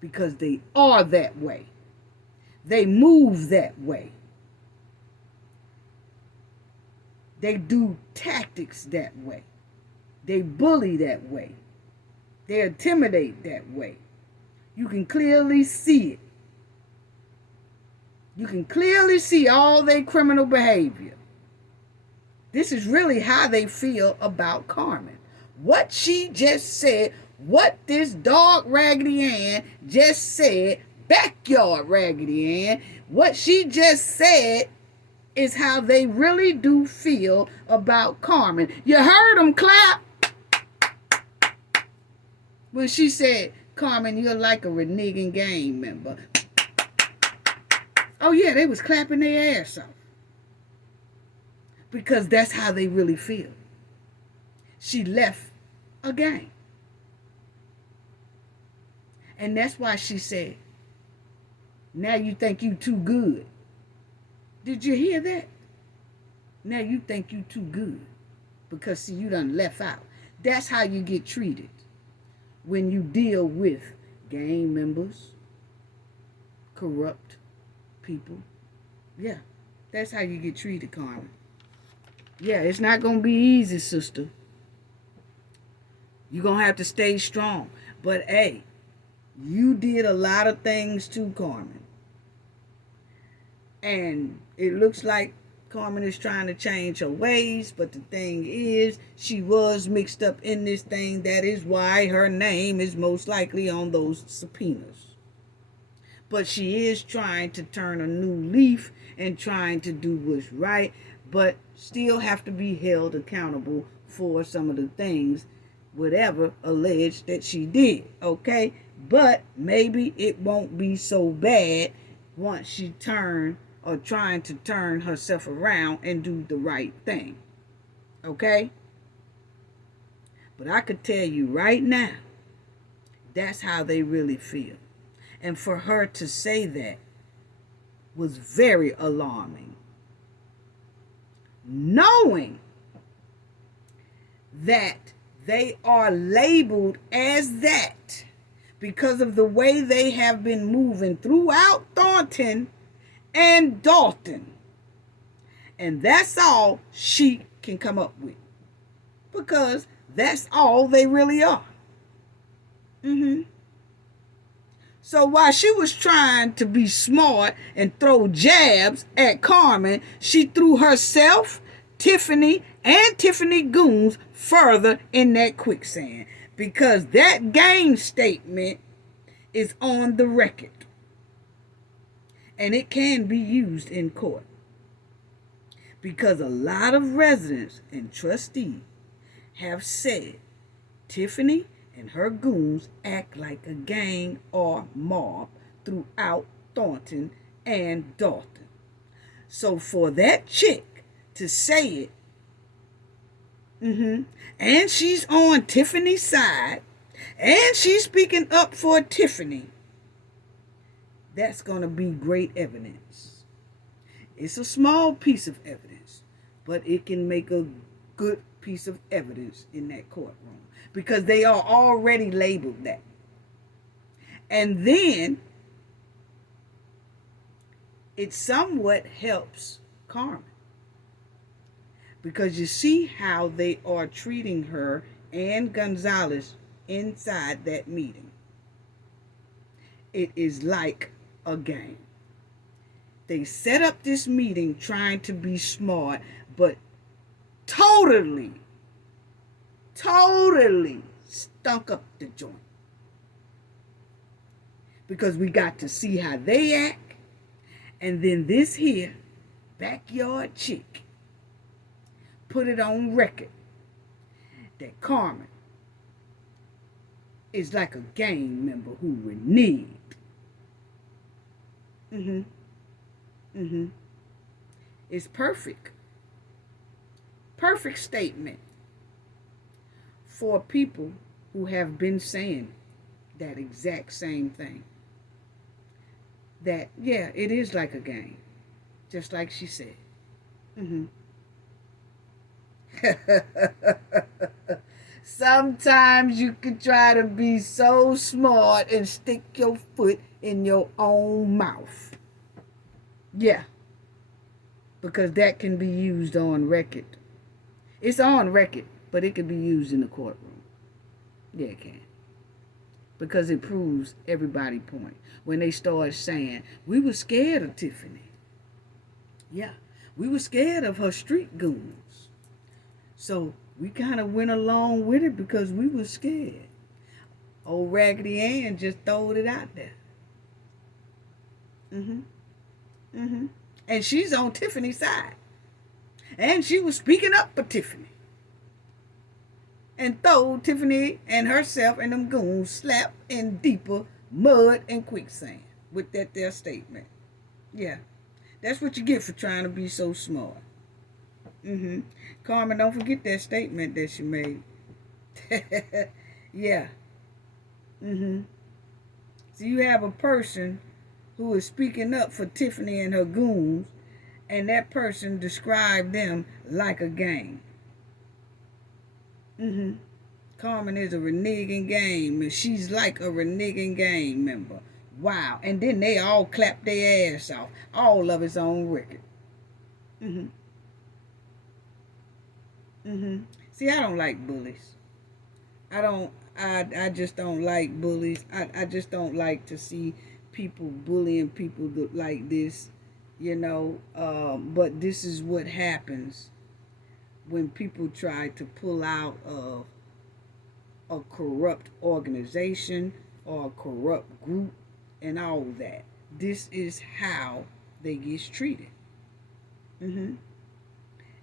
Because they are that way. They move that way. They do tactics that way. They bully that way. They intimidate that way. You can clearly see it. You can clearly see all their criminal behavior. This is really how they feel about Carmen. What she just said, what this dog Raggedy Ann just said, backyard Raggedy Ann, what she just said is how they really do feel about Carmen. You heard them clap when she said, Carmen, you're like a reneging gang member. Oh yeah, they was clapping their ass off. Because that's how they really feel. She left a gang. And that's why she said, now you think you too good. Did you hear that? Now you think you too good. Because see, you done left out. That's how you get treated when you deal with gang members, corrupt people. Yeah, that's how you get treated, Carmen. Yeah, it's not going to be easy, sister. You're going to have to stay strong. But, hey, you did a lot of things too, Carmen. And it looks like Carmen is trying to change her ways. But the thing is, she was mixed up in this thing. That is why her name is most likely on those subpoenas. But she is trying to turn a new leaf and trying to do what's right. But still have to be held accountable for some of the things, whatever alleged that she did, okay? But maybe it won't be so bad once she trying to turn herself around and do the right thing, okay? But I could tell you right now, that's how they really feel. And for her to say that was very alarming. Knowing that they are labeled as that because of the way they have been moving throughout Thornton and Dalton. And that's all she can come up with. Because that's all they really are. So while she was trying to be smart and throw jabs at Carmen, she threw herself, Tiffany, and Tiffany goons further in that quicksand. Because that gang statement is on the record. And it can be used in court. Because a lot of residents and trustees have said Tiffany and her goons act like a gang or mob throughout Thornton and Dalton. So for that chick to say it, and she's on Tiffany's side, and she's speaking up for Tiffany, that's going to be great evidence. It's a small piece of evidence, but it can make a good piece of evidence in that courtroom. Because they are already labeled that. And then it somewhat helps Carmen. Because you see how they are treating her and Gonzalez inside that meeting. It is like a game. They set up this meeting trying to be smart, but totally stunk up the joint. Because we got to see how they act. And then this here backyard chick put it on record that Carmen is like a gang member who reneged. It's perfect. Perfect statement for people who have been saying that exact same thing. that, yeah, it is like a game, just like she said. Mm-hmm. Sometimes you can try to be so smart and stick your foot in your own mouth. Yeah, because that can be used on record. It's on record, but it can be used in the courtroom. Yeah, it can. Because it proves everybody's point. When they start saying, we were scared of Tiffany. Yeah, we were scared of her street goons. So we kind of went along with it because we were scared. Old Raggedy Ann just throwed it out there. And she's on Tiffany's side. And she was speaking up for Tiffany. And throw Tiffany and herself and them goons slap in deeper mud and quicksand with that their statement. Yeah. That's what you get for trying to be so smart. Carmen, don't forget that statement that she made. Yeah. So you have a person who is speaking up for Tiffany and her goons, and that person described them like a gang. Carmen is a reneging gang, and she's like a reneging gang member. Wow. And then they all clap their ass off. All of it's on record. See, I don't like bullies. I just don't like bullies. I just don't like to see people bullying people like this, you know. But this is what happens when people try to pull out of a corrupt organization or a corrupt group and all that. This is how they get treated. And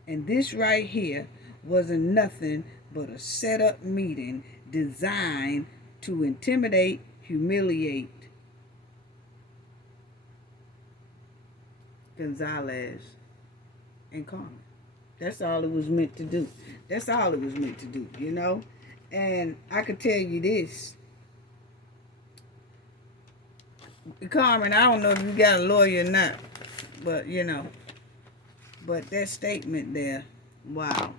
this right here wasn't nothing but a set-up meeting designed to intimidate, humiliate Gonzalez and Carmen. That's all it was meant to do. That's all it was meant to do, you know? And I could tell you this. Carmen, I don't know if you got a lawyer or not, but, you know. But that statement there, wow.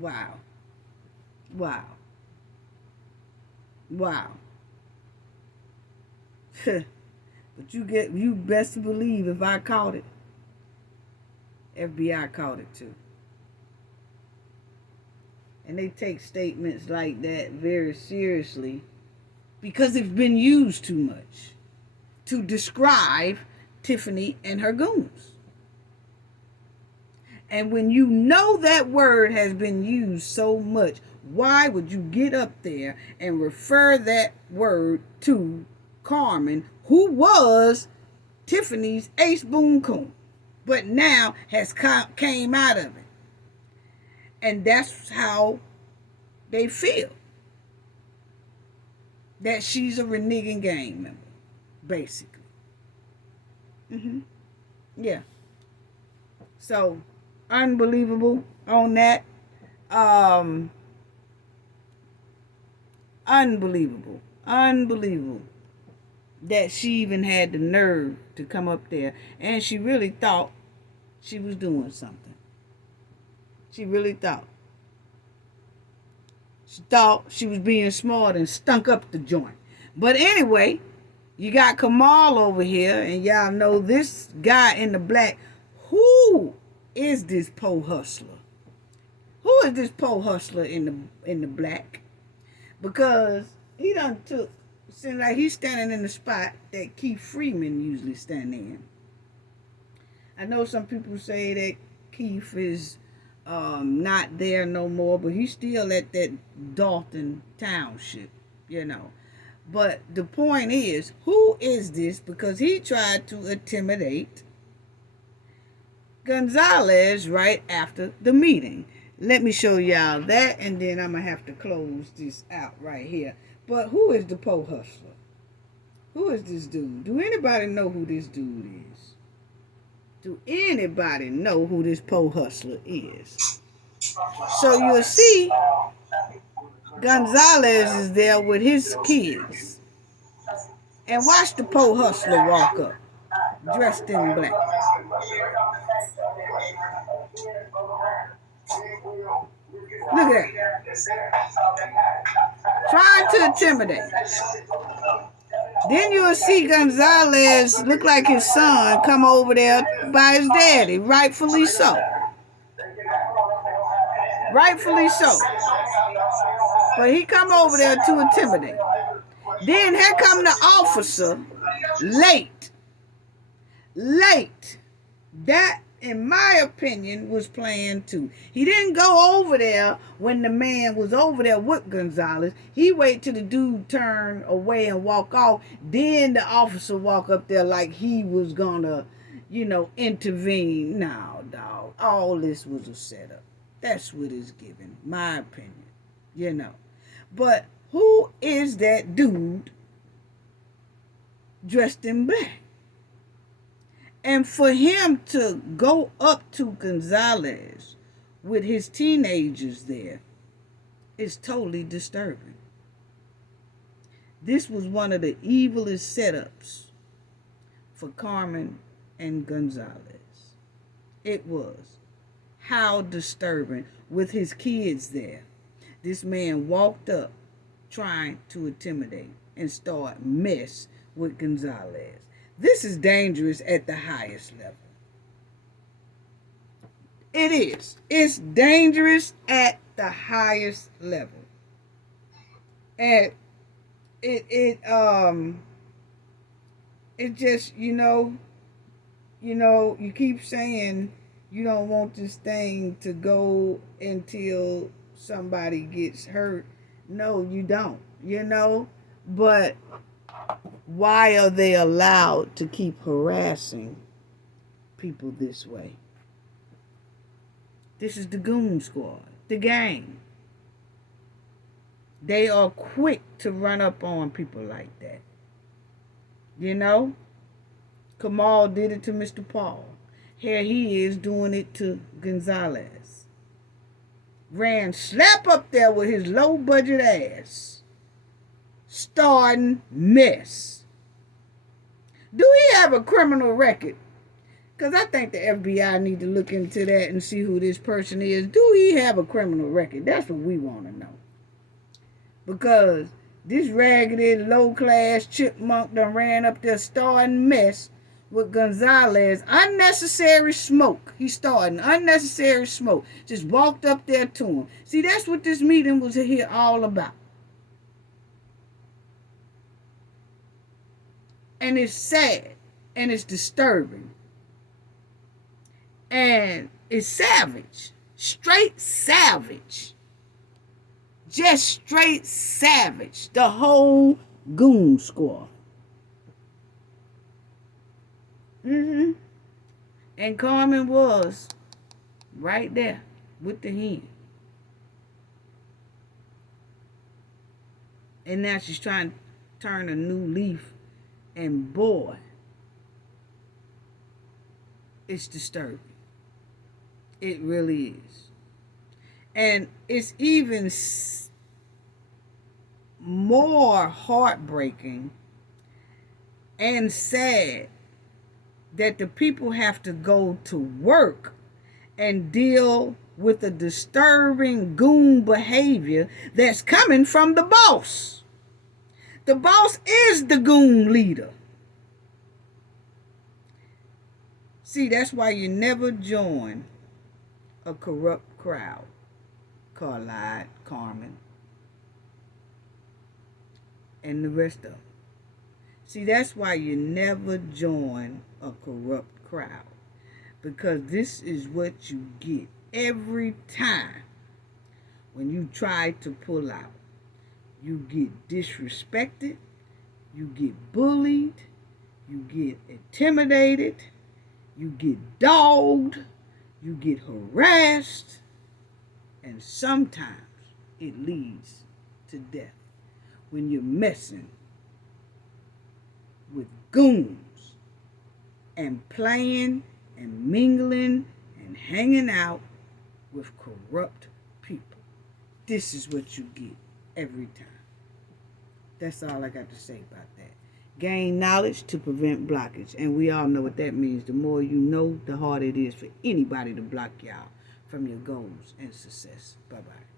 Wow. Wow. Wow. But you best believe if I caught it, FBI caught it too. And they take statements like that very seriously because it's been used too much to describe Tiffany and her goons. And when you know that word has been used so much, why would you get up there and refer that word to Carmen, who was Tiffany's ace boon coon, but now has came out of it? And that's how they feel. That she's a reneging gang member, basically. Yeah. So, unbelievable on that. Unbelievable that she even had the nerve to come up there, and she really thought she was doing something. She really thought. She thought she was being smart and stunk up the joint. But anyway, you got Kamal over here, and y'all know this guy in the black. Who is this po hustler? Who is this po hustler in the black? Because he done took, seems like he's standing in the spot that Keith Freeman usually stand in. I know some people say that Keith is not there no more, but he's still at that Thornton Township, you know. But the point is, who is this? Because he tried to intimidate Gonzalez right after the meeting. Let me show y'all that, and then I'm going to have to close this out right here. But who is the po hustler? Who is this dude? Do anybody know who this dude is? Do anybody know who this po hustler is? So you'll see Gonzalez is there with his kids. And watch the poor hustler walk up, dressed in black. Look at that. Trying to intimidate. Then you'll see Gonzalez look like his son come over there by his daddy, rightfully so. Rightfully so. But he come over there to intimidate. Then here come the officer, late. That, in my opinion, was planned too. He didn't go over there when the man was over there with Gonzalez. He waited till the dude turned away and walk off. Then the officer walk up there like he was gonna, intervene. No, dog. All this was a setup. That's what it's given, my opinion. But who is that dude dressed in black? And for him to go up to Gonzalez with his teenagers there is totally disturbing. This was one of the evilest setups for Carmen and Gonzalez. It was. How disturbing with his kids there. This man walked up trying to intimidate and start mess with Gonzalez. This is dangerous at the highest level. It is. It's dangerous at the highest level. And it just, you keep saying you don't want this thing to go until somebody gets hurt. No, you don't, but why are they allowed to keep harassing people this way? This is the goon squad, the gang. They are quick to run up on people like that. Kamal did it to Mr. Paul. Here he is doing it to Gonzalez. Ran slap up there with his low budget ass. Starting mess. Do he have a criminal record? Because I think the FBI need to look into that and see who this person is. Do he have a criminal record? That's what we want to know. Because this raggedy, low-class chipmunk done ran up there starting mess with Gonzalez. Unnecessary smoke. He started unnecessary smoke. Just walked up there to him. See, that's what this meeting was here all about. And it's sad. And it's disturbing. And it's savage. Straight savage. Just straight savage. The whole goon squad. And Carmen was right there with the hen. And now she's trying to turn a new leaf. And boy, it's disturbing. It really is. And it's even more heartbreaking and sad that the people have to go to work and deal with the disturbing goon behavior that's coming from the boss. The boss is the goon leader. See, that's why you never join a corrupt crowd. Carlisle, Carmen, and the rest of them. See, that's why you never join a corrupt crowd. Because this is what you get every time when you try to pull out. You get disrespected, you get bullied, you get intimidated, you get dogged, you get harassed, and sometimes it leads to death when you're messing with goons and playing and mingling and hanging out with corrupt people. This is what you get every time. That's all I got to say about that. Gain knowledge to prevent blockage. And we all know what that means. The more you know, the harder it is for anybody to block y'all from your goals and success. Bye-bye.